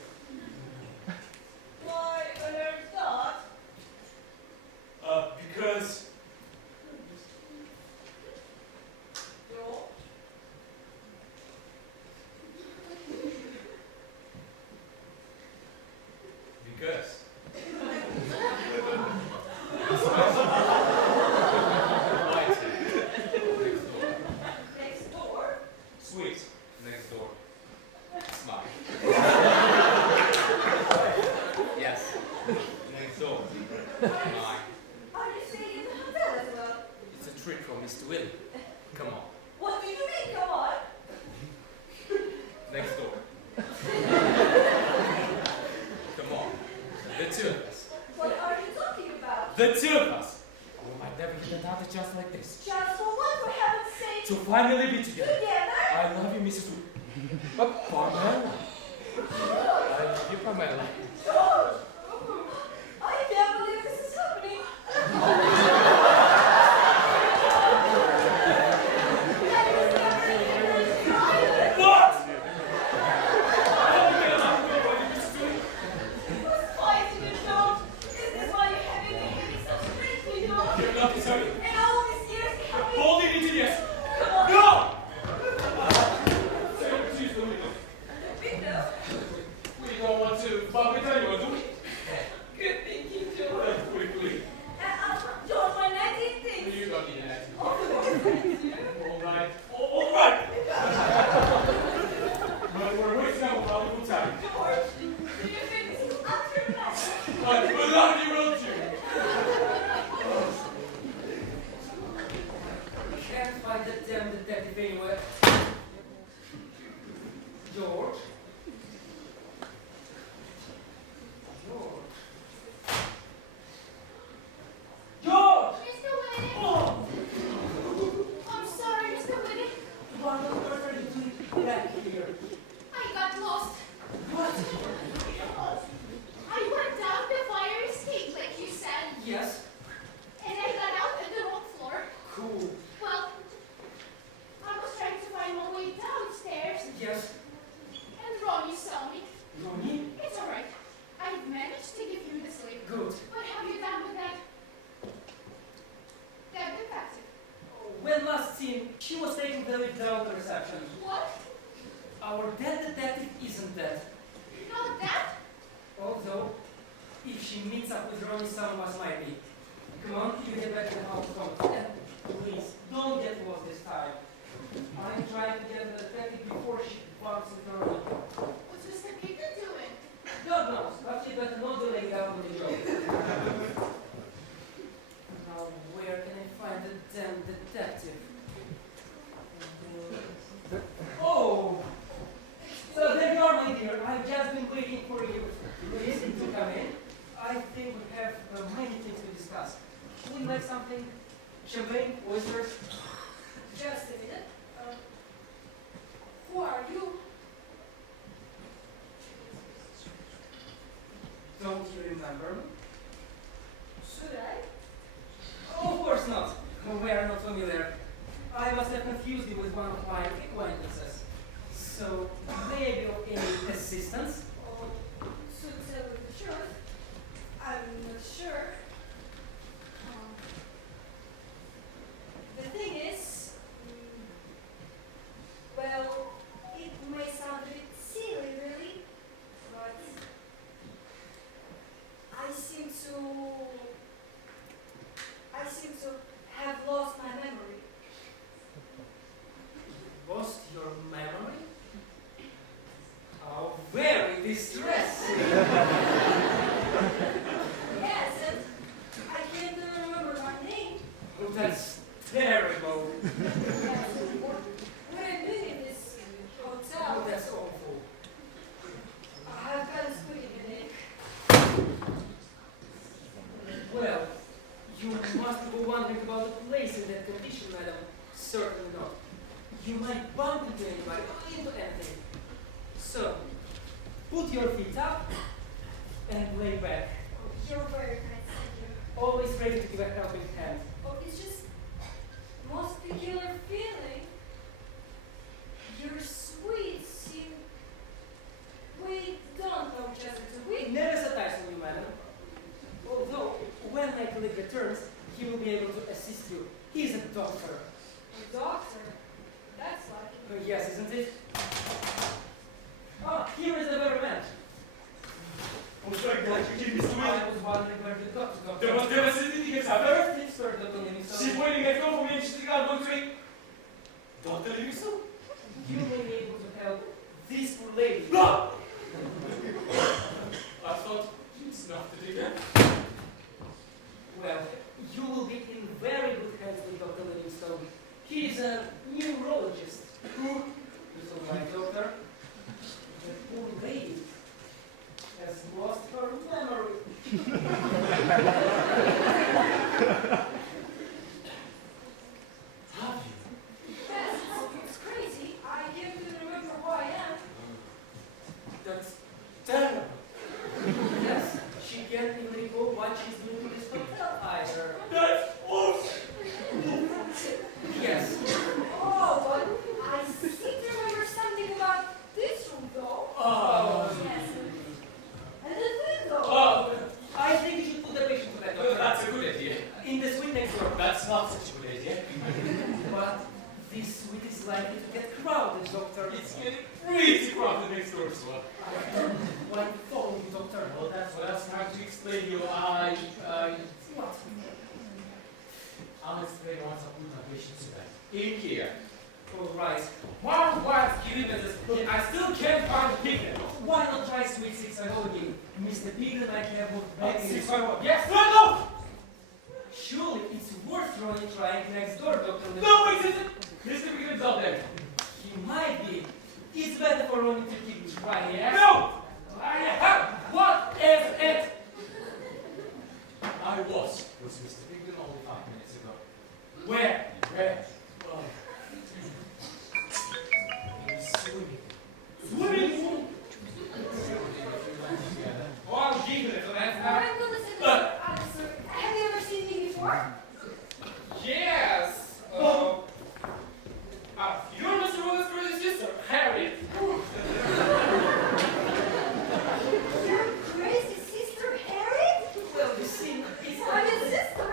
Why on earth not? Because... George? Because... Next door? Sweet. Next door. Smile. Yes. Next door. Mine. Are you staying in the hotel as well? It's a trick from Mr. Willie. Come on. What do you mean, come on? Next door. Come on. The two of us. What are you talking about? The two of us. We might never get another chance like this. Just for what, for heaven's sake? To finally be together. Together? I love you, Mrs. Pamela. I love you, Pamela. George! I can't believe this is happening. What? Who's fighting you, George? Is this why you haven't been giving so strictly, George? You're not sorry. And all these years you haven't... Hold it into yes. Come on. No! Excuse me. Window? We don't want to bump into anyone, do we? Good thinking, George. Quickly. George, my 19th thing. You don't need an answer. Of course, thank you. All right. All right. But we're wasting our valuable time. George, do you think this is untrue? But we love you, will you? the lift down to reception. What? Our dead detective isn't dead. Not that? Although, if she meets up with Ronnie, some of us might be. Come on, you get back to the house, come. And please, don't get lost this time. I'm trying to get the detective before she bumps into Ronnie. What's Mr. Peter doing? God knows, but you better not delay that on the job. Now, where can I find the damn detective? Oh! So there you are, my dear. I've just been waiting for you. Please, to come in. I think we have many things to discuss. Would you like something? Champagne? Oysters? Just a minute. Who are you? Don't you remember me? Should I? Oh, of course not. We are not familiar. I must have confused you with one of my acquaintances. So, may I be of any assistance? Or to tell you the truth, I'm not sure. The thing is, well, it may sound a bit silly, really, but I seem to have lost my memory. Lost your memory? How very distressing! Yes, and I can't even remember my name. Oh, that's terrible. Yes, when I've been in this Oh, hotel, that's awful. I've got a squeaky headache. Well, you must go wondering about the place in that condition, madam. Certainly not. You might bump into anybody or into anything. So, put your feet up and lay back. Oh, you're very kind, thank you. Always ready to give a helping hand. Oh, it's just the most peculiar feeling. Your sweets seem. We don't know each other, do we? Never satize on you, madam. Although, when my colleague returns, he will be able to assist you. He is a doctor. A doctor? That's lucky. Yes, isn't it? Ah, here is the very man. I'm so glad you came, Mr. Will. I was wondering where you got to go. There was anything that's happened. First things first, Dr. Livingstone. She's waiting at home for me and she's thinking I'm going to eat. Dr. Livingstone? You may be able to help this poor lady. No! I thought it's not to do that. Well, you will be in very good hands with Dr. Livingstone. He is a neurologist. Who? Little right, doctor. The poor lady has lost her memory. Have you? Yes, it's crazy. I can't even remember who I am. That's terrible. Yes, she can't even recall what she's doing in this hotel either. That's awful. Yes. Oh, but I seem to remember something about this room, though. Oh. Yes. And the window. Oh, I think you should put the patient to bed, well, doctor. that's a good idea. In the suite next door. That's not such a good idea. But this suite is likely to get crowded, doctor. It's getting pretty crowded next door as well. Why follow me, doctor? Well, that's what I was trying to explain to you. What? I'll explain once I put my patient to bed. In here. All right. Why was giving us this? I still can't find the ticket. Why not try suite 651 again? Mr. Bigger might have both back in his... 651. Yes. No. Surely it's worth Ronnie trying next door, Dr. Lewis. No, it isn't. Mr. Biggin's up there. He might be. It's better for Ronnie to keep trying, yes? No. What is it? I was Mr. Bigden only 5 minutes ago. Where? Oh. He was swimming. Swimming? Oh, I'm giggling for that. I'm gonna say this answer. Have you ever seen me before? Yes. You're Mr. Willis' brother's sister, Harriet. Your crazy sister, Harriet? Well, you see, it's... I'm his sister.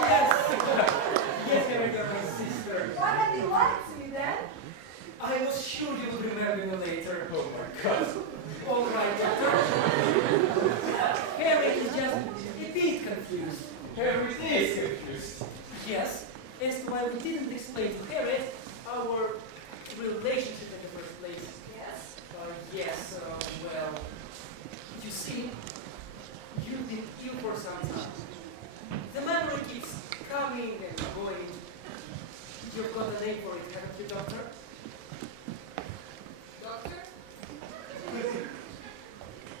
Yes. Yes, Harry, you're my confused. Harriet is confused. Yes, as to why we didn't explain to Harriet our relationship in the first place. Yes? Yes, well, you see, you've been ill for some time. The memory keeps coming and going. You've got a name for it, haven't you, Doctor? Doctor?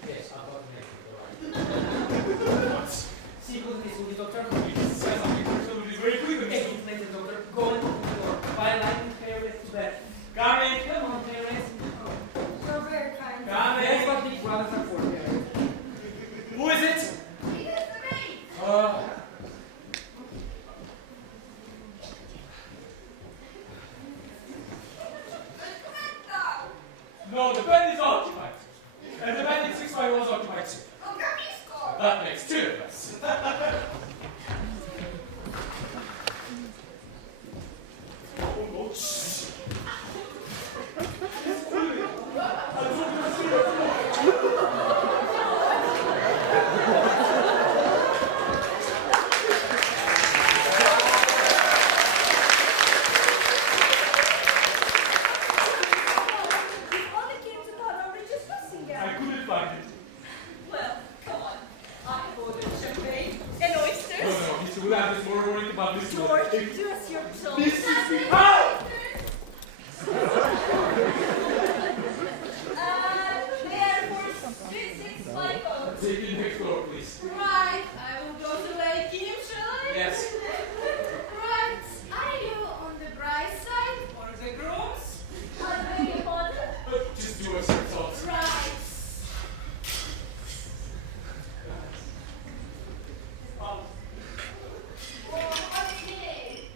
Yes, I've got an What? See who this will be, Doctor? It sounds like you're very quick. 8 minutes later, Doctor. Go and open the door. By lighting Harriet to bed. Coming! Come on, Harriet. You're very kind. Coming! That's what big brothers are for, Harriet. Who is it? It is the maid. No, the bed is occupied. And the bed in 6 was occupied too. Oh, Gabisco. That makes 2 of us. Oh, shh. You only came to Colorado just listening I again. couldn't find it. Well, come on. I ordered champagne and No, oysters. no, Mr. Woodhouse is more worried about this one. George, do as you're told. This is the house! There for 365 Take it next door, please. Right, I will go to Lake Kim, shall I? Yes. Right. Are you on the bright side? Or the grooms? Are you on the Just do as you're told. right? Oh, okay.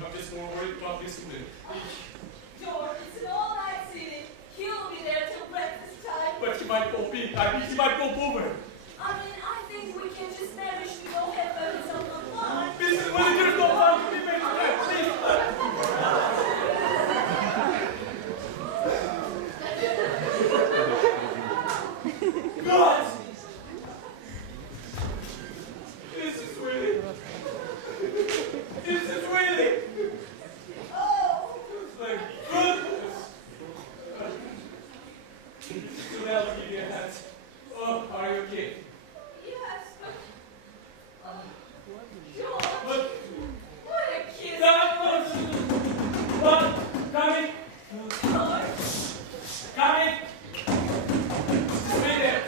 I'm just more worried about this woman. George, it's an all-night city. He'll be there till breakfast time. But he might pop in. I mean, he might pop over. I mean, I think we can just manage to go have a result of lunch. Mrs. Woodhouse, there's no time to be made. Please. God! This is really... This is really... Oh! Thank goodness! So now give you a hand. Oh, are you okay? Yes, but... George, What? what a kiss! What? Coming! George! Coming! Stay there!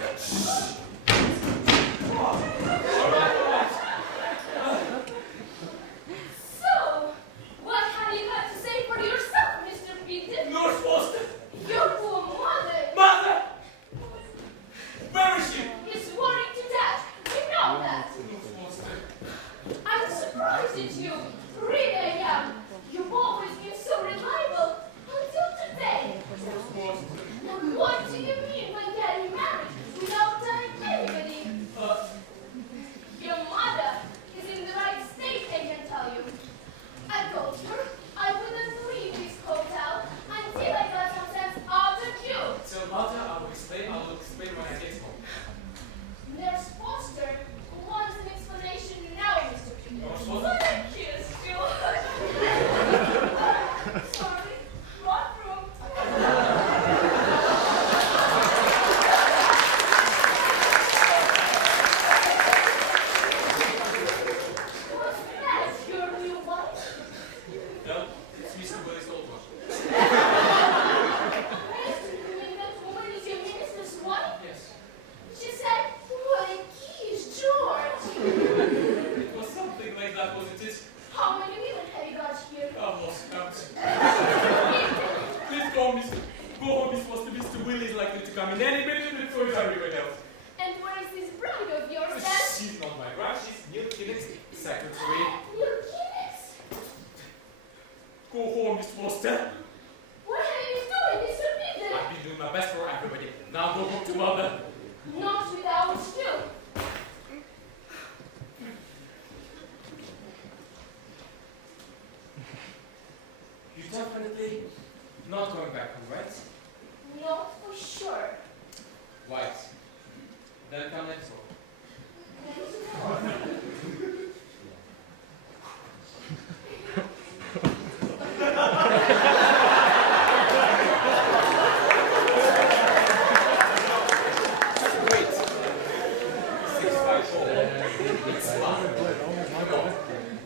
It's fine.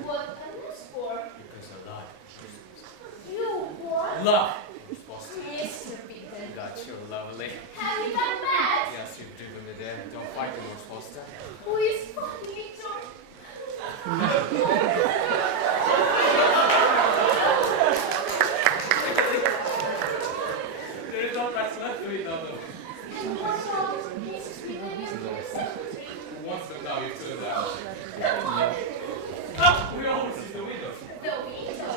What a news for? Because I love You what? love. Foster. Mr. Peter. That you're lovely. Have you gone mad? Yes, you've driven me there. Don't fight anymore, Foster. Who is funny, George? There is no price left to it, although. And what about Mrs. Peter and your secretary? Who wants them now? You turned out. The other Ah, we always see the window. the window.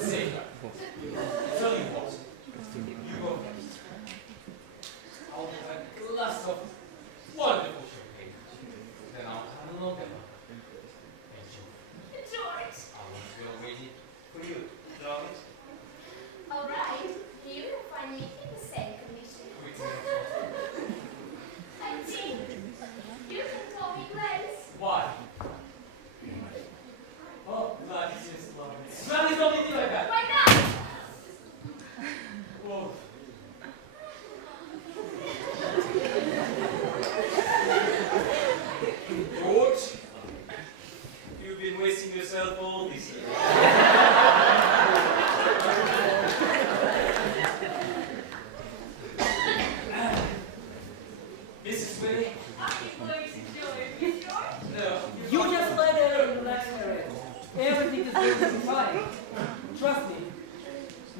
See, tell you what. You go first. I'll have a glass of wonderful champagne. Then I'll have a look at them. And you, George. I want to be waiting for you, darling. All right. You will find me in the same condition. I think you can call me Grace. Why? Oh, God, it's just lovely. Smell is not anything like that. Why not? Whoa. George, you've been wasting yourself all this year. Mrs. Willie? No. You just lie there and relax, Mary. Everything is going to be fine. Trust me.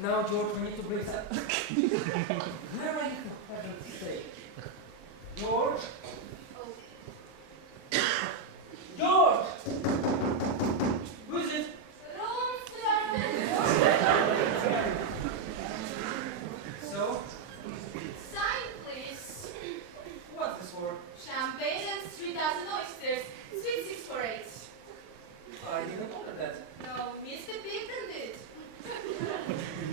Now, George, we need to bring some. Where are you, for heaven's sake? George? George! Who is it? Room service. So, Sign, please. what's this for? Champagne and 3,000 oysters. Sweet 648. I didn't order that. No, Mr. Pigden did.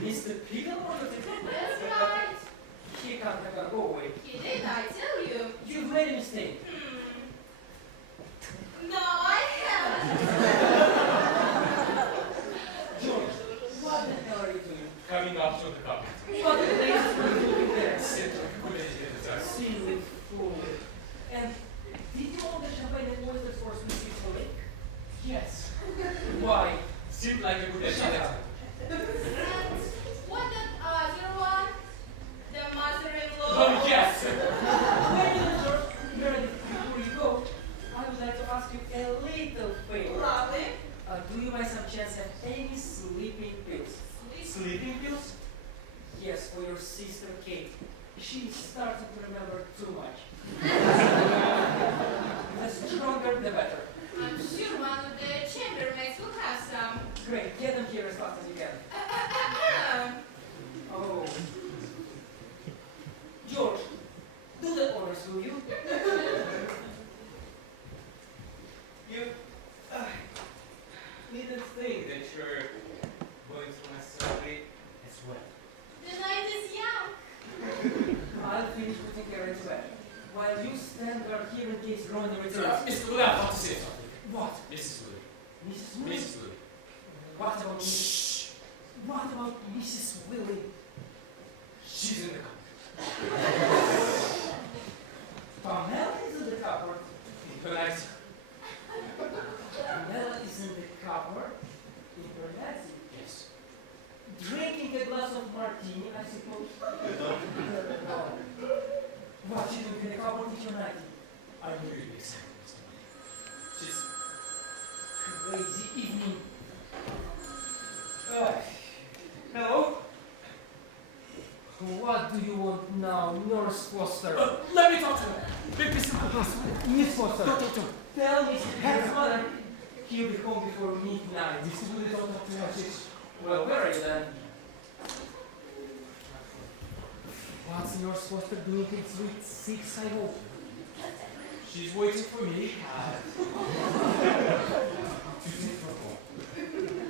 Mr. Pickle ordered it? That's right. He can't have go away. He did, I tell you. You've made a mistake. No, I haven't. George, what the hell are you doing? Coming up to the carpet. What the latest are you doing there? Sit like a good lady at the time. Silly fool. And did you order champagne and oysters for Swiss Lake? Yes. Why? Seemed like a good lady. Shut up. And what that other one? The mother-in-law? Oh, yes! Wait a minute, George. Meredith, before you go, I would like to ask you a little favor. Lovely. Do you by some chance have any sleeping pills? Sleeping pills? Yes, for your sister Kate. She's starting to remember too much. The stronger, the better. I'm sure one of the chambermaids will have some. Great, get them here as fast as you can. Oh. George, do the honors, will you? You needn't think that you're going through my surgery as well. The night is young. I'll finish putting her into bed. While you stand guard here in case Ronnie returns. Mr. Wood, I want to say something. What? Mrs. Wood. Mrs. Willie? Mrs. Wood. What about Mrs. What about Mrs. Willie? She's in the car. Pamela is in the cupboard. Tonight. Pamela is in the cupboard. In her Nancy. Yes. Drinking a glass of martini, I suppose. What she doing in the cupboard with your Nancy? I knew you'd be excited. She's Crazy evening. Hello? What do you want now, Nurse Foster? let me talk to her. Big Mr. Miss Foster, Don't. tell Miss Harris mother he'll be home before midnight. Mrs. Wood, don't talk to her. She's... Well, where are you then? What's Nurse Foster doing at Suite 6, I hope? She's waiting for me.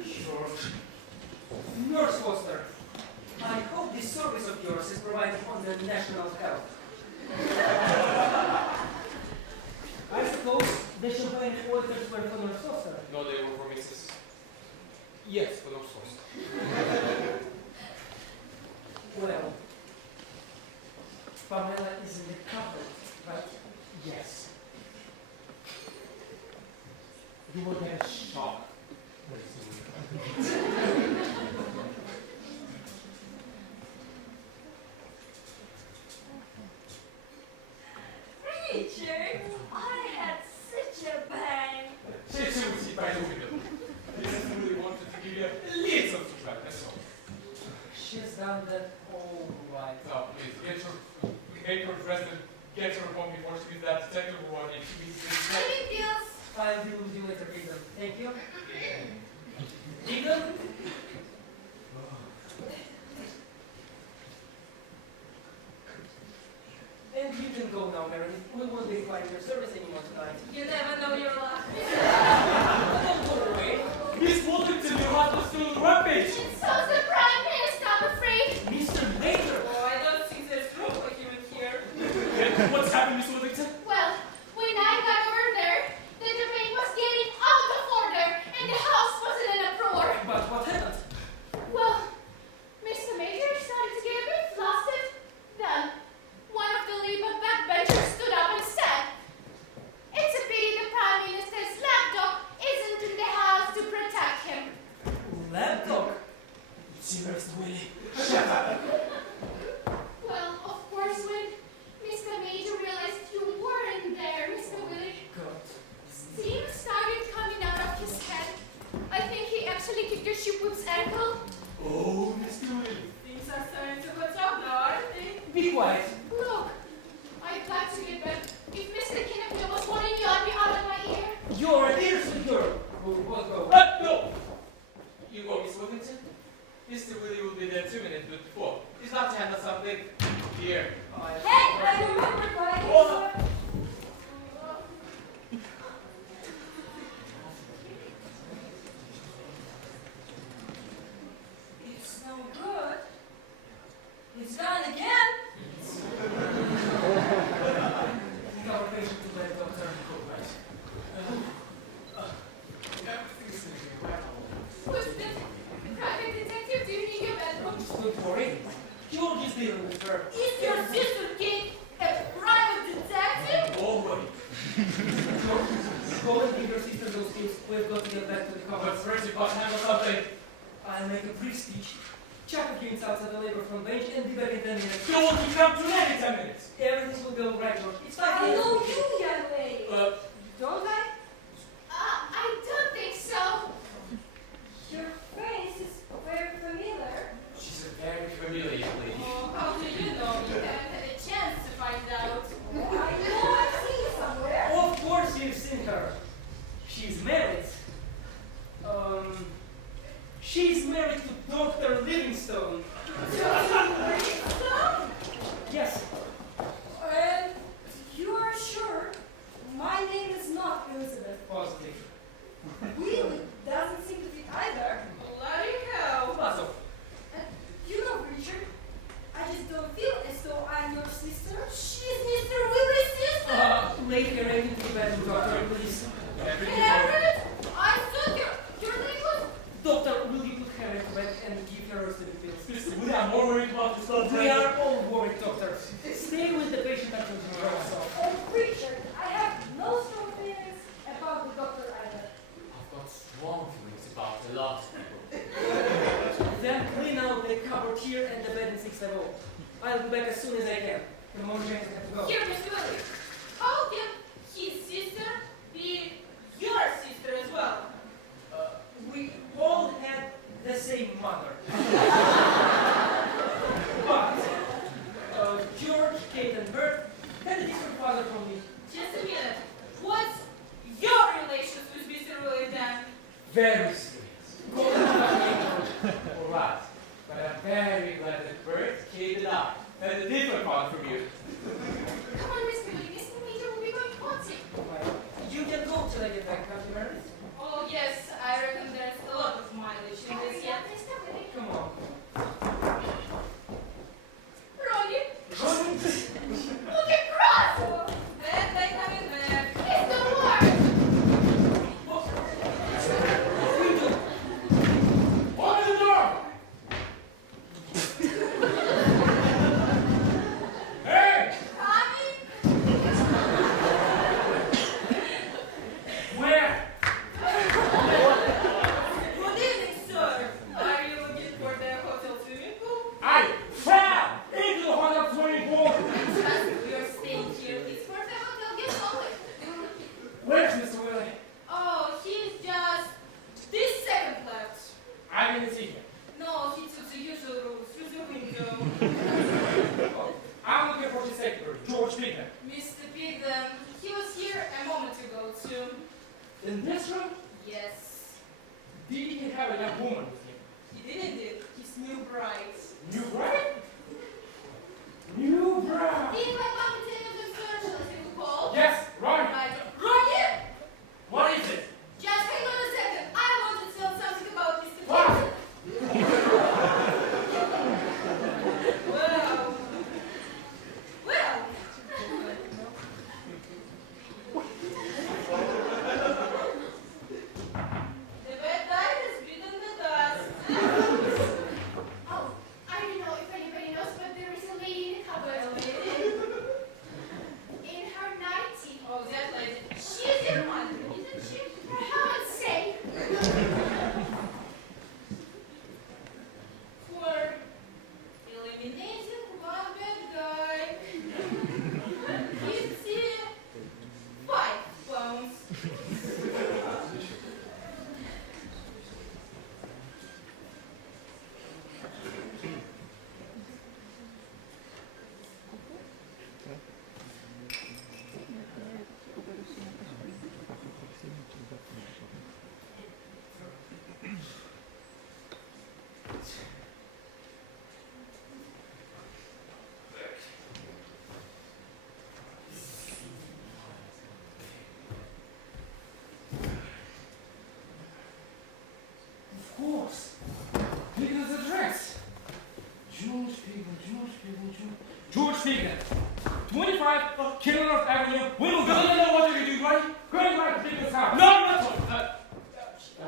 Sure. Nurse Foster, I hope this service of yours is provided under national health. I suppose the champagne orders were for Nurse Foster. No, they were for Mrs. Yes, for no sauce. Well, Pamela is in the cupboard, right? Yes. You will get a shock very soon. Richard, I had such a bang. She will sit by the window. I just really wanted to give you a little feedback, that's all. She's done that all right. Now, please, make her dressed and get her home before she meets that detective who wants you to meet Any deals? I'll deal with you later, Eagle. Thank you. Eagle? And you can go now, Meredith. We won't be requiring your service anymore tonight. You never know your luck. Don't go away. Miss Wilkinson, your husband's still on the rampage! And so's the Prime Minister, I'm afraid. Mr. Baker! Oh, I don't think there's room for him in here. And what's happened, Miss Wilkinson? Well, when I got over there, the domain was getting out of order and the house was in an uproar. But what happened? Well, Mr. Major started to get a bit flustered. Then, one of the Labour backbenchers stood up and said, "It's a pity the Prime Minister's lapdog isn't in the house to protect him." Lapdog? It's Mr. Willie. Well, of course, when Mr. Major realized you weren't there, Mr. Willie, God. steam started coming out of his head. I think he actually kicked the shipwhip's ankle. Oh, Mr. Willie. Things are starting to go up now, aren't they? Be quiet. Look, I'd like to get back. If Mr. Kinnapia was warning you, I'd be out of my ear. You're an innocent girl. We'll go. No! You go, Miss Wilkinson. Mr. Willie will be there 2 minutes before. He's not to handle something. Here. Hey, I remember why Oh, It's no good. It's gone again. Take our patient to bed, Doctor. everything's going to be well. Who's this? Private detective, do you need your bedroom? Don't worry. George is dealing with her. Is your sister Kate a private detective? Don't worry. Go and give your sister those things. We've got to get back to the But cupboard. first, you've got to handle something. I'll make a brief speech. Chuck the games outside the labor front bench and be back in 10 minutes. You won't be come tonight in 10 minutes. Everything will go right, George. It's I 5 minutes. know you, young lady. Don't I? I don't think so. Your face is very familiar. She's a very familiar young lady. Oh, how do you know? You haven't had a chance to find out. I know I've seen you somewhere. Of course you've seen her. She's married. She's married to Dr. Livingstone. Yes. And you are sure my name is not Elizabeth? Positive. Really? Doesn't seem to fit either. Bloody hell. Lots of. You know, Richard, I just don't feel as though I'm your sister. She's Mr. Willie's sister. Lay her right into the bedroom, Doctor, please. Everett, I thought your name was... Doctor, will you put her into bed and give her sleeping pills? Mr. Willie, I'm more worried about this little We are all worried, Doctor. Stay with the patient until tomorrow. Oh, Richard, I have no strong feelings about the doctor either. I've got strong feelings about a lot of people. Then clean out the cupboard here and the bed in 650. I'll be back as soon as I can. Come on, James, I have to go. Here, Mr. Willie. How can his sister be your sister as well? We all had the same mother. But George, Kate, and Bert had a different father from me. Just a minute. What's your relations with Mr. Willie then? Very serious. All right. But I'm very glad that Bert, Kate, and I had a different father from you. Come on, Mr. Willie. Mr. Major will be going potty. You can go till I get back, can't you, Meredith? Oh, yes, I reckon there's a lot of mileage in this yet. Mr. Willie. Come on. Ronnie, looking cross. Then they come in there. It's the worst. Open the door! Hey! Coming? Where? Where's Mr. Willie? Oh, he's just this second left. I didn't see him. No, he took the usual route through the window. Oh, I'm looking for his secretary, George Pigman. Mr. Pigden, he was here a moment ago too. In this room? Yes. Did he have a young woman with him? He did indeed. His new bride. New bride? New bride! If I want to tell you the social you call. Yes, Ronnie. Right. Ronnie! What is it? Just hang on a second. I want to tell something about Mr. What? Pigden. Well. Well. The bad guy has beaten the dust. Oh, I don't know if anybody knows, but there is a lady in the cupboard. A lady? In her 90s. Oh, that lady. She's in one, isn't she? For heaven's sake. For eliminating one bad guy. 55 pounds. Of course. Because the dress. George Pigman. George Pigman. 25 Kenilworth Avenue, Wimbledon. No, what are you doing, right? Going back to Pigman's house. No, not home. I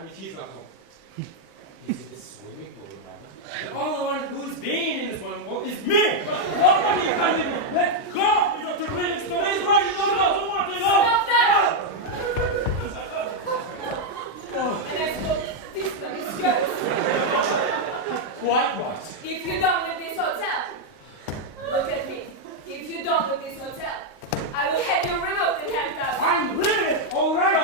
mean, he's not home. He's in the swimming pool, remember? The only one who's been in this one is me! What are you going to do? Let go! You got to really stop. He's right, don't want to know! Stop that! Let's go. This place is yours. Quite right. If you don't leave this hotel, look at me. If you don't leave this hotel, I will have you removed and handcuffed. I'm leaving! Alright!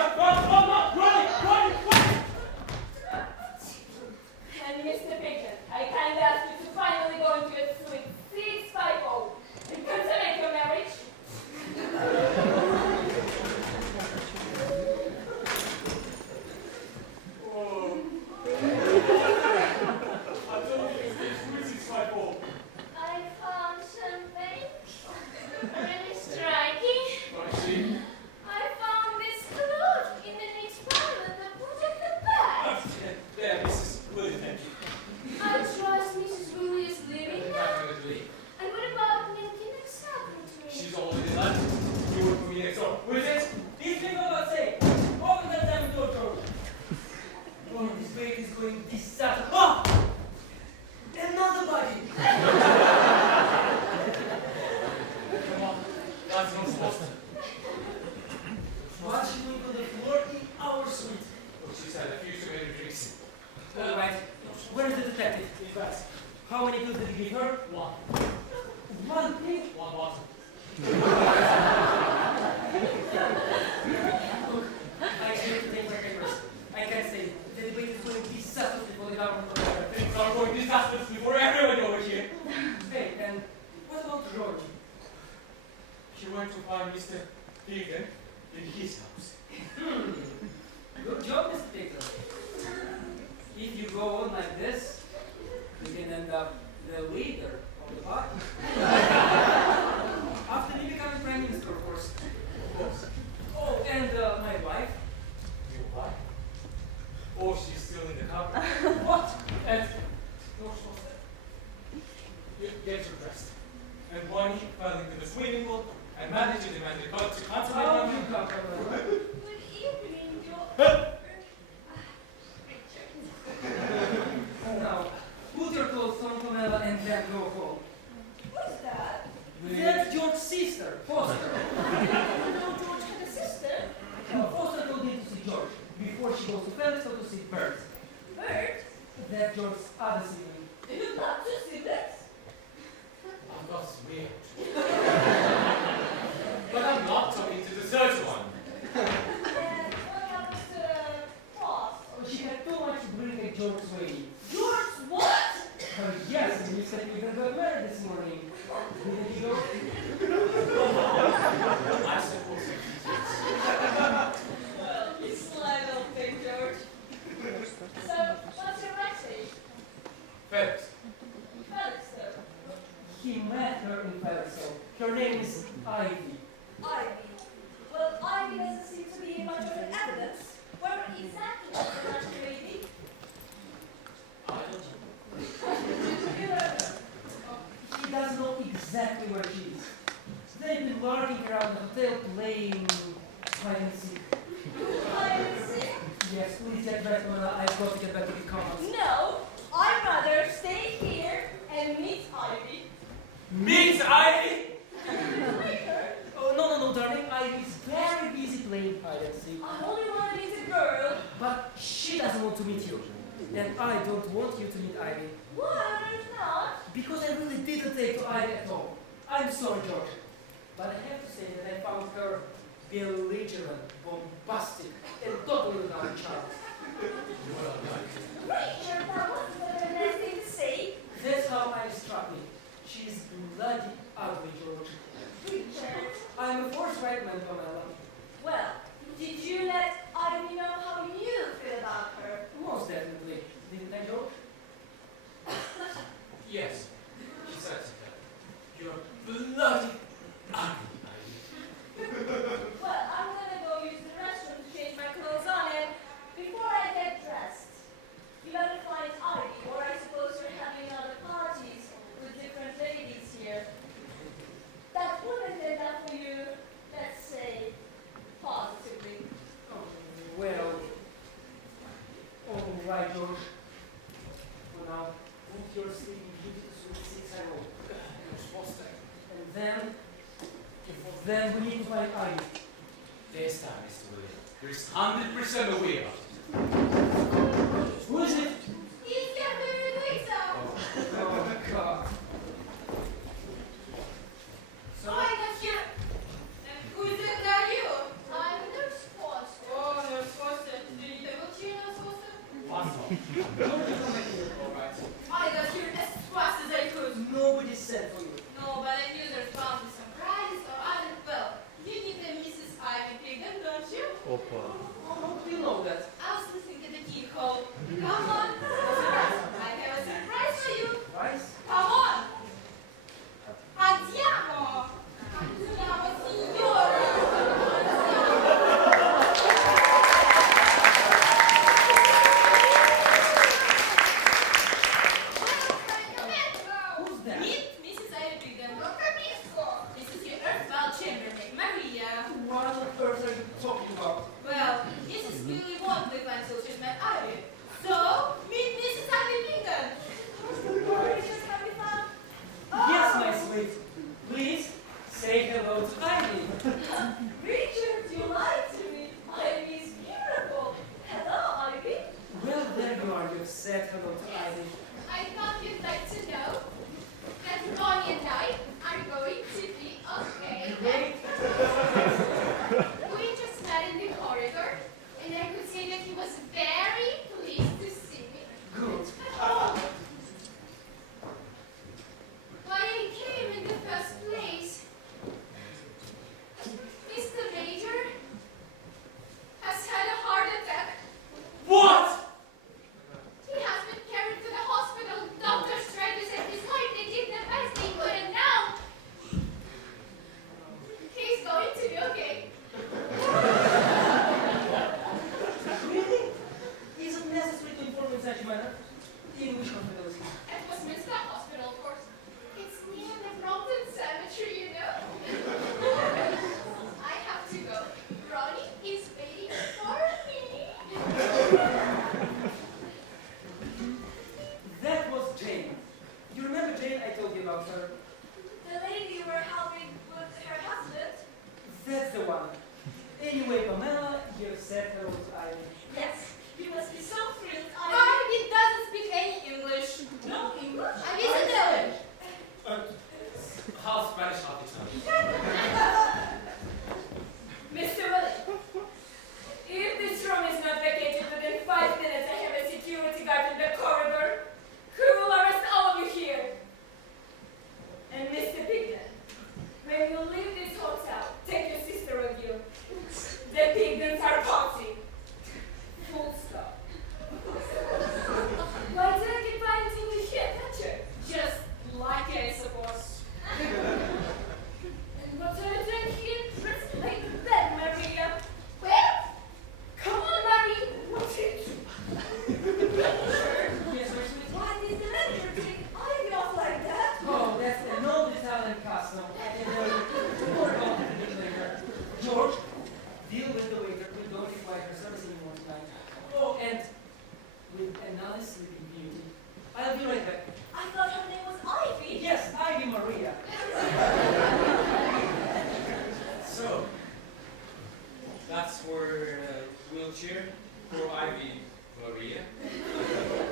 And Mr. Pigden, I kindly ask you to finally go into your suite 650 and consummate your marriage. I told you, this is my fault. I found champagne. Really striking. I see. I found this cloth in the next parlor that was at the back. There, Mrs. Willie, thank you. I trust Mrs. Willie is living now. Definitely. And what about making a secretary? She's already done. You work for me next door. Who is it? These people got say, open that damn door, George. Oh, this baby is going disaster. Oh! Another body. Come on. That's not supposed to. What's she doing on the floor in our suite? Oh, she's had a few too many drinks. All right. Where is the detective? In fact, How many pills did you give her? one. One pill. One bottle. I hate to take my papers. I can't say the debate is going disastrously for the government of America. Things are going disastrously for everyone over here. Hey, and what about Georgie? She went to find Mr. Pigden in his house. Good job, Mr. Taylor. If you go on like this, you can end up the leader of the party. After me becoming prime minister, of course. Oh, and my wife. Your wife? Oh, she's still in the cupboard. What? And no, she was there. You get your dressed. And one he fell into the swimming pool and managed to demand the court to consummate How one. you come, Good evening, George. Now, put your clothes on, Pamela, and then go home. Who's that? That's George's sister, Foster. I didn't know George had a sister. Foster told me to see George before she goes to Felix or to see Bert. Bert? That's George's other sibling. Do you not just see that? I'm not weird. But I'm not talking to the third one. Here you go. I suppose. Well, you sly little thing, George. So, what's your right age? Felix. Felix, sir. He met her in Paris. Her name is Ivy. Ivy. Well, Ivy doesn't seem to be much of an evidence. Where exactly is the last lady? I don't know. You know, He doesn't know exactly where she is. They've been lurking around the hotel playing hide and seek. hide and seek? Yes, please get back, Mona. I've got to get back to the comments. No, I'd rather stay here and meet Ivy. Meet Ivy? Later. Oh, no, darling. Ivy's very busy playing hide and seek. I only want to meet a girl. But she doesn't want to meet you. And I don't want you to meet Ivy. Why not? Because I really didn't take to Ivy at all. I'm sorry, George. But I have to say that I found her belligerent, bombastic, and totally without a child. Richard, that wasn't a nice thing to say. That's how Ivy struck me. She's bloody ugly, George. Richard. I'm a forthright man, Pamela. Well, did you let Ivy know how you feel about her? Most definitely. Didn't I, George? Yes. She said to her, you're bloody ugly, Ivy. Well, I'm gonna go use the restroom to change my clothes on and before I get dressed, you better find Ivy, or I suppose you're having other parties with different ladies here. That wouldn't end up for you, let's say, positively. Oh, well. All right, George. For now, put your sleeping beauty suit 6 I roll. You're supposed to. And then we need to find Ivy. This time, Mr. William, there's 100% a way about it. Who is it? He's getting Lisa! Oh, God. So, I got you! And who is it that you? I'm Nurse Foster. Oh, Nurse Foster. Do you need a wheelchair, Nurse Foster? Possible. George, come back here. All right. I got here as fast as I could. Nobody said for you. No, but I knew there found me some prizes or other. Well, you need a Mrs. Ivy Piggin, don't you? Oh, how do you know that? I was listening to the keyhole. Come on. I have a surprise for you. Rice? Come on. Andiamo. Andiamo, signora. Who's that? Meet Mrs. Ivy Piggin. This is your earthbound chambermaid, Maria. What on earth are you talking about? Well, this is really one the fine soldiers met Ivy. So, meet Mrs. Ivy Piggin. Yes, my sweet. Please say hello to Ivy. Richard, you lied to me. Ivy's beautiful. Hello, Ivy. Well, there you are. You've said hello to Ivy. I thought you'd like to know that Ronnie and I are going to be okay. Great. We just met in the corridor, and I could say that he was very pleased to see me. Good. Why I came in the first place. Mr. Major has had a heart attack. What? He has been carried to the hospital. Doctors tried to save his life. They did the best they could, and now he's going to be okay. Really? Is it necessary to inform in such a manner? In which hospital is he? At Westminster Hospital, of course. It's near the Brompton Cemetery, you know. I have to go. Ronnie is waiting for me. That was Jane. You remember Jane? I told you about her. The lady you were helping with her husband? That's the one. Anyway, Pamela, you've said hello to Ivy. Yes. You must be so thrilled. Ivy doesn't speak any English. No English? I'm Isabel. Half Spanish, half Italian. Mr. Willie, if this room is not vacated within 5 minutes, I have a security guard in the corridor who will arrest all of you here. And Mr. Piglet, Sleeping Beauty. I'll be right back. I thought her name was Ivy. Yes, Ivy Maria. So, that's for wheelchair, for Ivy Maria,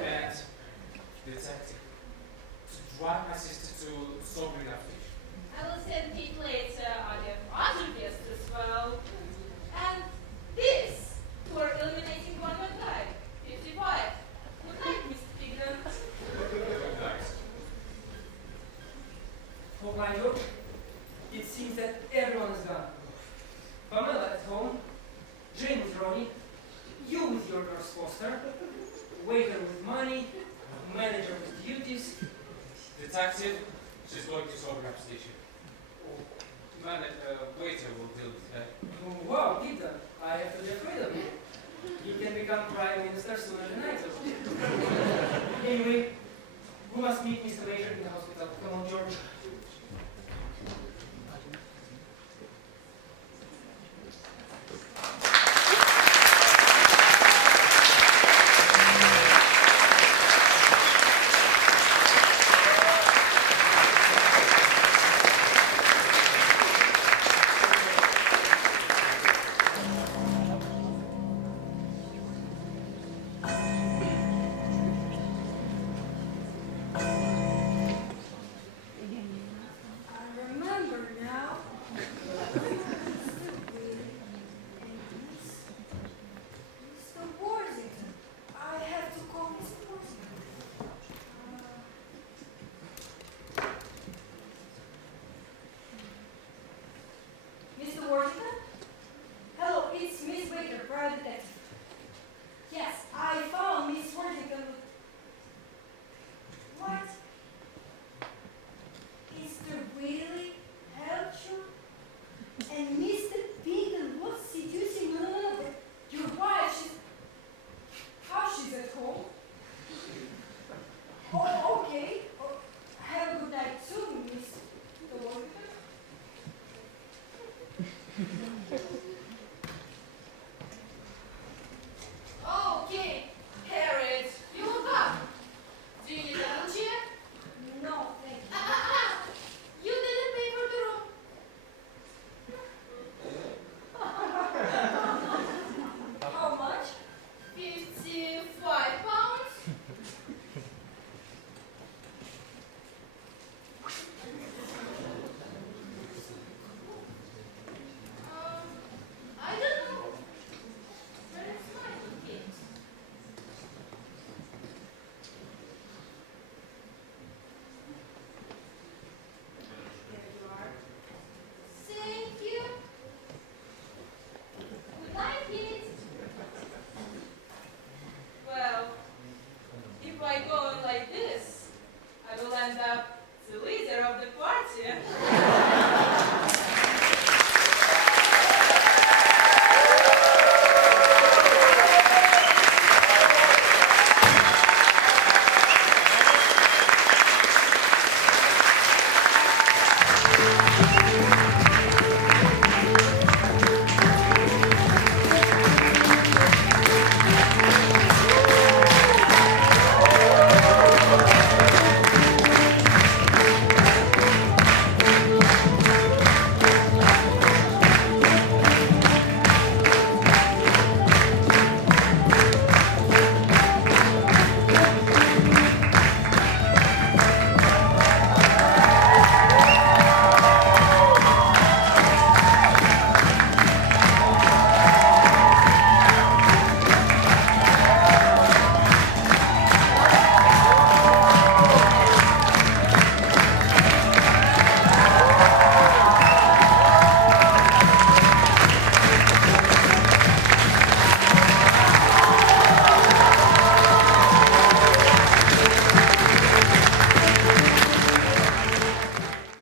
and detective. To drive my sister to sobering up station. I will send it later. I have other guests as well. And this for eliminating one more guy. 55. Good night, Mr. Pigden. Good night. Oh, Nigel, it seems that everyone is gone. Pamela at home, Jane with Ronnie, you with your nurse Foster, waiter with money, manager with duties. Detective, she's going to sober up station. Waiter will deal with her. Oh, wow, Peter, I have to be afraid of you. You can become Prime Minister sooner than I do. Anyway, we must meet Mr. Major in the hospital. Come on, George.